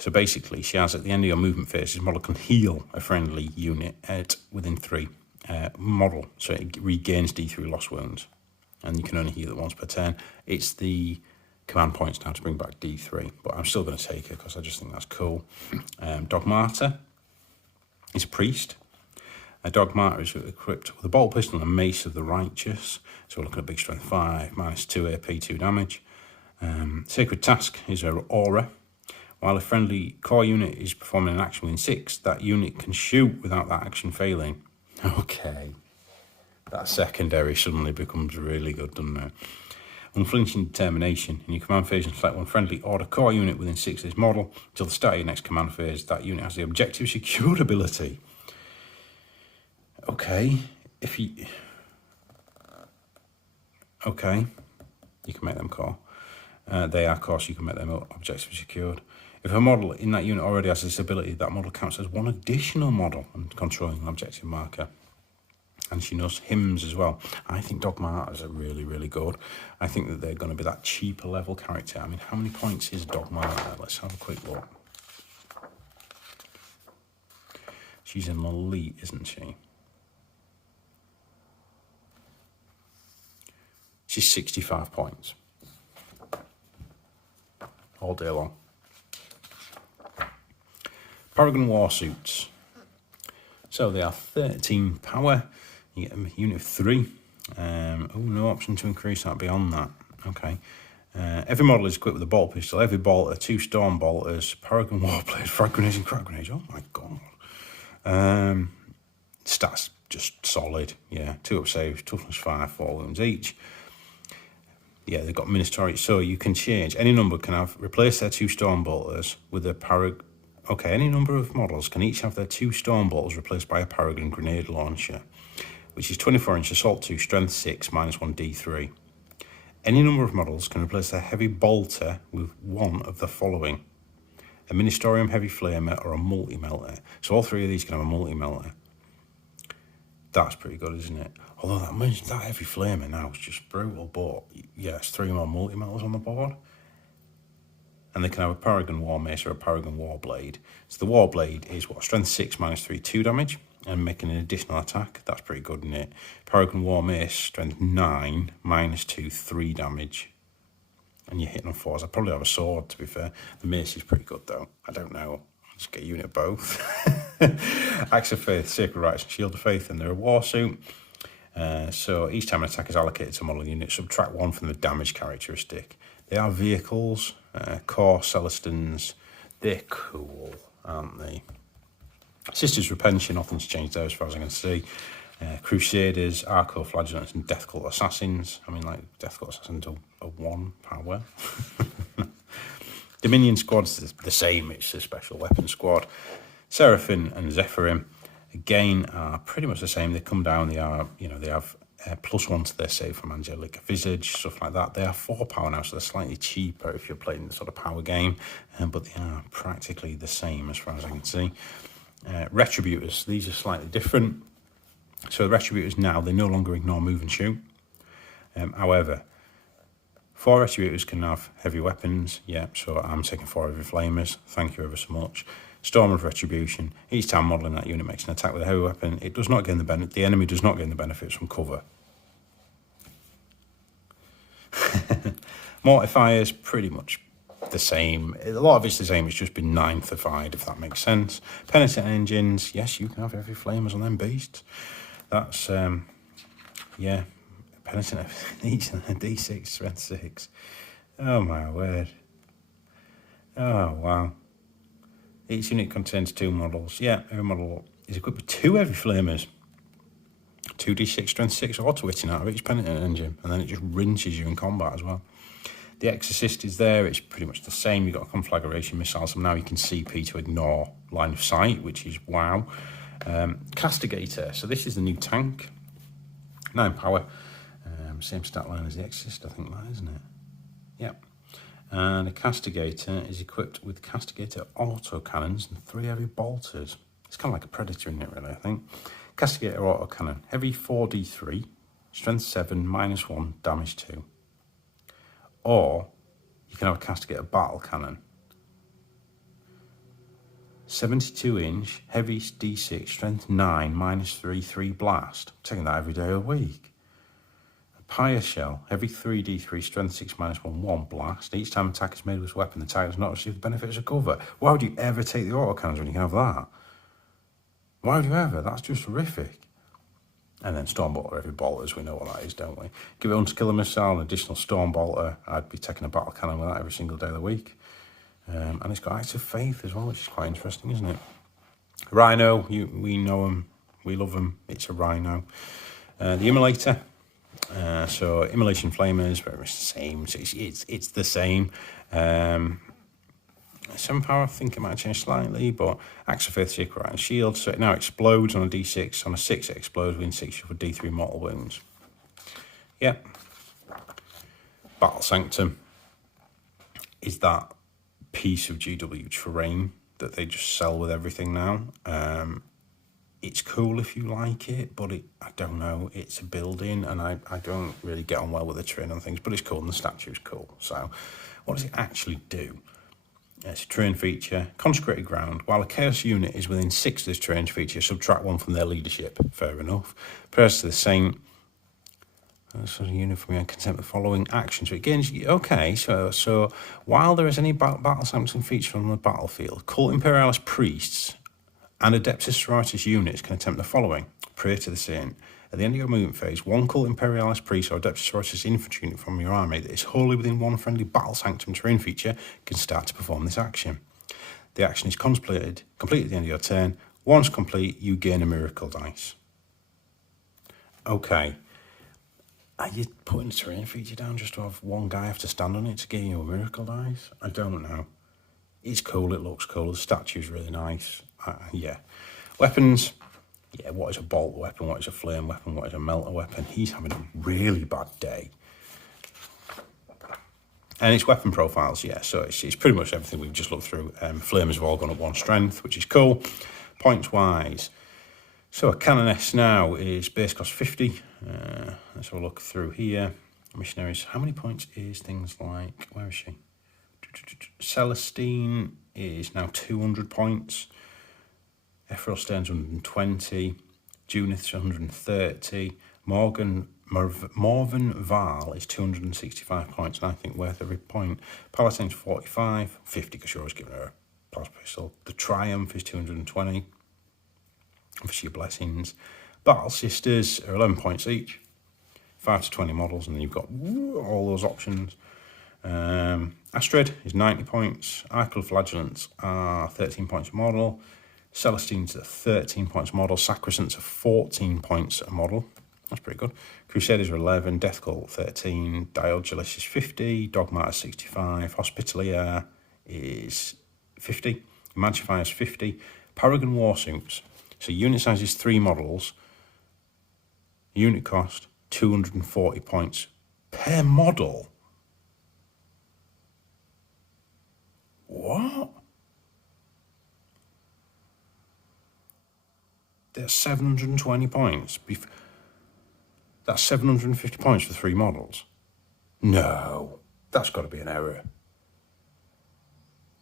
So basically, she has at the end of your movement phase, this model can heal a friendly unit at within 3 model. So it regains D3 lost wounds. And you can only heal it once per turn. It's the command points now to bring back D3. But I'm still going to take her because I just think that's cool. Dogmata is a priest. A Dogmata is equipped with a bolt pistol and a mace of the righteous. So we're looking at big strength 5, -2 AP, 2 damage. Sacred Task is her aura. While a friendly core unit is performing an action within 6, that unit can shoot without that action failing. Okay. That secondary suddenly becomes really good, doesn't it? Unflinching Determination. In your command phase, you select one friendly order core unit within 6 of this model. Until the start of your next command phase, that unit has the objective secured ability. Okay. Okay. You can make them core. They are core, so you can make them objective secured. If a model in that unit already has this ability, that model counts as one additional model and controlling an objective marker. And she knows hymns as well. I think Dogmatas are really, really good. I think that they're going to be that cheaper level character. I mean, how many points is Dogmata? Let's have a quick look. She's an elite, isn't she? She's 65 points. All day long. Paragon Warsuits. So they are 13 power. You get a unit of 3. No option to increase that beyond that. Okay. Every model is equipped with a bolt pistol. Every bolter, 2 storm bolters, Paragon Warblade, frag grenades and crack grenades. Oh my god. Stats just solid. Yeah. 2 up saves, toughness 5, 4 wounds each. Yeah, they've got Ministry, so you can change. Any number can have replace their 2 storm bolters with a Paragon. Okay, any number of models can each have their 2 storm bolters replaced by a Paragon grenade launcher, which is 24-inch assault 2, strength 6, -1 D3. Any number of models can replace their heavy bolter with one of the following: a Ministerium Heavy Flamer, or a Multi-Melter. So all three of these can have a Multi-Melter. That's pretty good, isn't it? Although that Heavy Flamer now is just brutal, but yeah, it's 3 more Multi-Melters on the board. And they can have a Paragon War Mace or a Paragon War Blade. So the War Blade is what? Strength 6 -3, 2 damage, and making an additional attack. That's pretty good, isn't it? Paragon War Mace, Strength 9 -2, 3 damage. And you're hitting on 4s. I'd probably have a sword, to be fair. The Mace is pretty good, though. I don't know. Just get a unit of both. Axe of Faith, Sacred Rights, and Shield of Faith, and they're a war suit. So each time an attack is allocated to a model unit, subtract 1 from the damage characteristic. They are vehicles, core Celestins. They're cool, aren't they? Sisters Repention, nothing's changed there as far as I can see. Crusaders, Arco Flagellants, and Death Cult Assassins. I mean, like, Death Cult Assassins are 1 power. Dominion Squad's the same, it's a special weapon squad. Seraphim and Zephyrim, again, are pretty much the same. They come down, they are, they have +1 to their save from Angelic Visage, stuff like that. They are 4 power now, so they're slightly cheaper if you're playing the sort of power game, but they are practically the same as far as I can see. Retributors, these are slightly different. So the Retributors now, they no longer ignore move and shoot. However, 4 Retributors can have heavy weapons. Yeah, so I'm taking 4 Heavy Flamers. Thank you ever so much. Storm of Retribution. Each time modelling that unit makes an attack with a heavy weapon, it does not gain the benefit. The enemy does not gain the benefits from cover. Mortifiers, pretty much the same. A lot of it's the same. It's just been 9th-ified, if that makes sense. Penitent Engines. Yes, you can have Heavy Flamers on them beasts. That's yeah. Penitent, each D6, strength 6. Oh my word. Oh wow. Each unit contains 2 models. Yeah, every model is equipped with 2 Heavy Flamers. 2d6, strength 6 auto-hitting out of each Penitent Engine, and then it just rinses you in combat as well. The Exorcist is there. It's pretty much the same. You've got a conflagration missile, so now you can CP to ignore line of sight, which is wow. Castigator. So this is the new tank. 9 power. Same stat line as the Exorcist, I think that, isn't it? Yep. And a Castigator is equipped with Castigator autocannons and 3 heavy bolters. It's kind of like a Predator, isn't it, really, I think? Castigator autocannon. Heavy 4d3, strength 7, -1, damage 2. Or you can have a Castigator battle cannon. 72-inch, heavy d6, strength 9, -3, 3 blast. I'm taking that every day of the week. Pyre Shell, heavy 3d3, strength 6, -1, 1 blast. Each time attack is made with this weapon, the target does not receive the benefits of cover. Why would you ever take the autocannons when you can have that? Why would you ever? That's just horrific. And then Stormbolter, heavy bolters, we know what that is, don't we? Give it Hunter-Killer Missile, an additional Stormbolter. I'd be taking a battle cannon with that every single day of the week. And it's got Acts of Faith as well, which is quite interesting, isn't it? Rhino, we know him, we love him. It's a Rhino. The Immolator. So Immolation Flamers, but it's the same. So it's the same. 7 power, I think it might change slightly, but Axe of Faith, Sacred Right, and Shield. So it now explodes on a D6. On a 6, it explodes within 6 for D3 mortal wounds. Yep. Battle Sanctum is that piece of GW terrain that they just sell with everything now. It's cool if you like it, but I don't know, it's a building, and I don't really get on well with the terrain and things, but it's cool, and the statue's cool. So what does it actually do? It's a terrain feature, consecrated ground. While a chaos unit is within 6 of this terrain feature, subtract 1 from their leadership. Fair enough. Prayers to the Saint. Sort of unit from your consent the following actions. So it gains, okay, so while there is any battle sanctum feature on the battlefield, Cult Imperialis priests and Adepta Sororitas units can attempt the following. Pray to the Saint. At the end of your movement phase, 1 Cult Imperialis priest or Adepta Sororitas infantry unit from your army that is wholly within 1 friendly battle sanctum terrain feature can start to perform this action. The action is completed at the end of your turn. Once complete, you gain a miracle dice. Okay. Are you putting a terrain feature down just to have 1 guy have to stand on it to gain you a miracle dice? I don't know. It's cool, it looks cool, the statue's really nice. Yeah. Weapons. Yeah, what is a bolt weapon? What is a flame weapon? What is a melter weapon? He's having a really bad day. And it's weapon profiles, yeah, so it's pretty much everything we've just looked through. Flamers have all gone up 1 strength, which is cool. Points-wise, so a Canoness now is base cost 50. Let's have a look through here. Missionaries, how many points is things like, where is she? Celestine is now 200 points. Ephraim Stern's 120. Junith's 130. Morven Val is 265 points, and I think worth every point. Palatine's 45, 50 because you're always giving her a plasma pistol. The Triumph is 220. Obviously your blessings. Battle Sisters are 11 points each. 5 to 20 models, and then you've got all those options. Astrid is 90 points. Archel Flagellants are 13 points a model. Celestine's at 13 points a model. Sacrosants are 14 points a model. That's pretty good. Crusaders are 11. Death Cult 13. Diogelis is 50. Dogma is 65. Hospitalier is 50. Magify is 50. Paragon Warsuits. So unit size is 3 models. Unit cost 240 points per model. What? That's 720 points. That's 750 points for 3 models. No, that's got to be an error.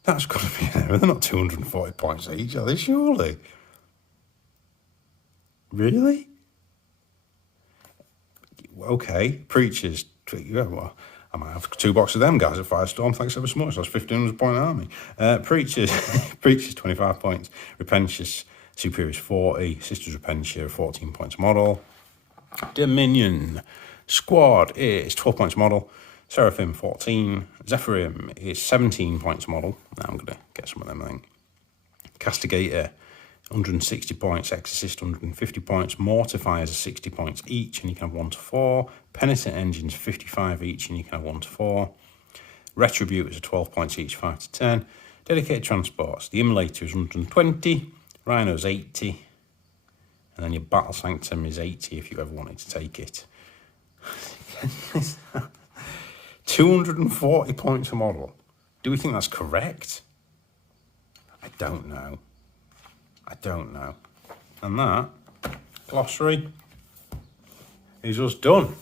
That's got to be an error. They're not 240 points each, are they, surely? Really? Okay, Preachers. Yeah, well, I might have 2 boxes of them guys at Firestorm. Thanks ever so much. That's 1,500 point army. Preachers, Preachers 25 points. Repentious Superiors 40. Sisters Repentia 14 points model. Dominion Squad is 12 points model. Seraphim 14. Zephyrim is 17 points model. Now I'm going to get some of them, I think. Castigator 160 points, Exorcist 150 points, Mortifiers are 60 points each, and you can have 1 to 4. Penitent Engines 55 each, and you can have 1 to 4. Retributors are 12 points each, 5 to 10. Dedicated Transports, the Immolator is 120, Rhino's 80, and then your Battle Sanctum is 80 if you ever wanted to take it. 240 points a model. Do we think that's correct? I don't know. And that glossary is us done.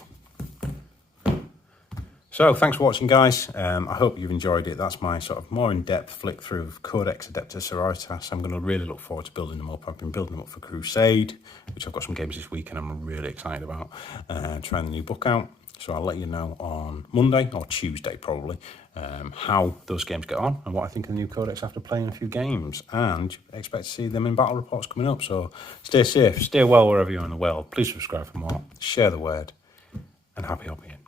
So thanks for watching, guys. I hope you've enjoyed it. That's my sort of more in-depth flick through of Codex Adepta Sororitas. I'm going to really look forward to building them up. I've been building them up for Crusade, which I've got some games this week and I'm really excited about trying the new book out. So I'll let you know on Monday or Tuesday probably how those games get on and what I think of the new Codex after playing a few games, and expect to see them in battle reports coming up. So stay safe, stay well wherever you're in the world. Please subscribe for more, share the word, and happy hobbying.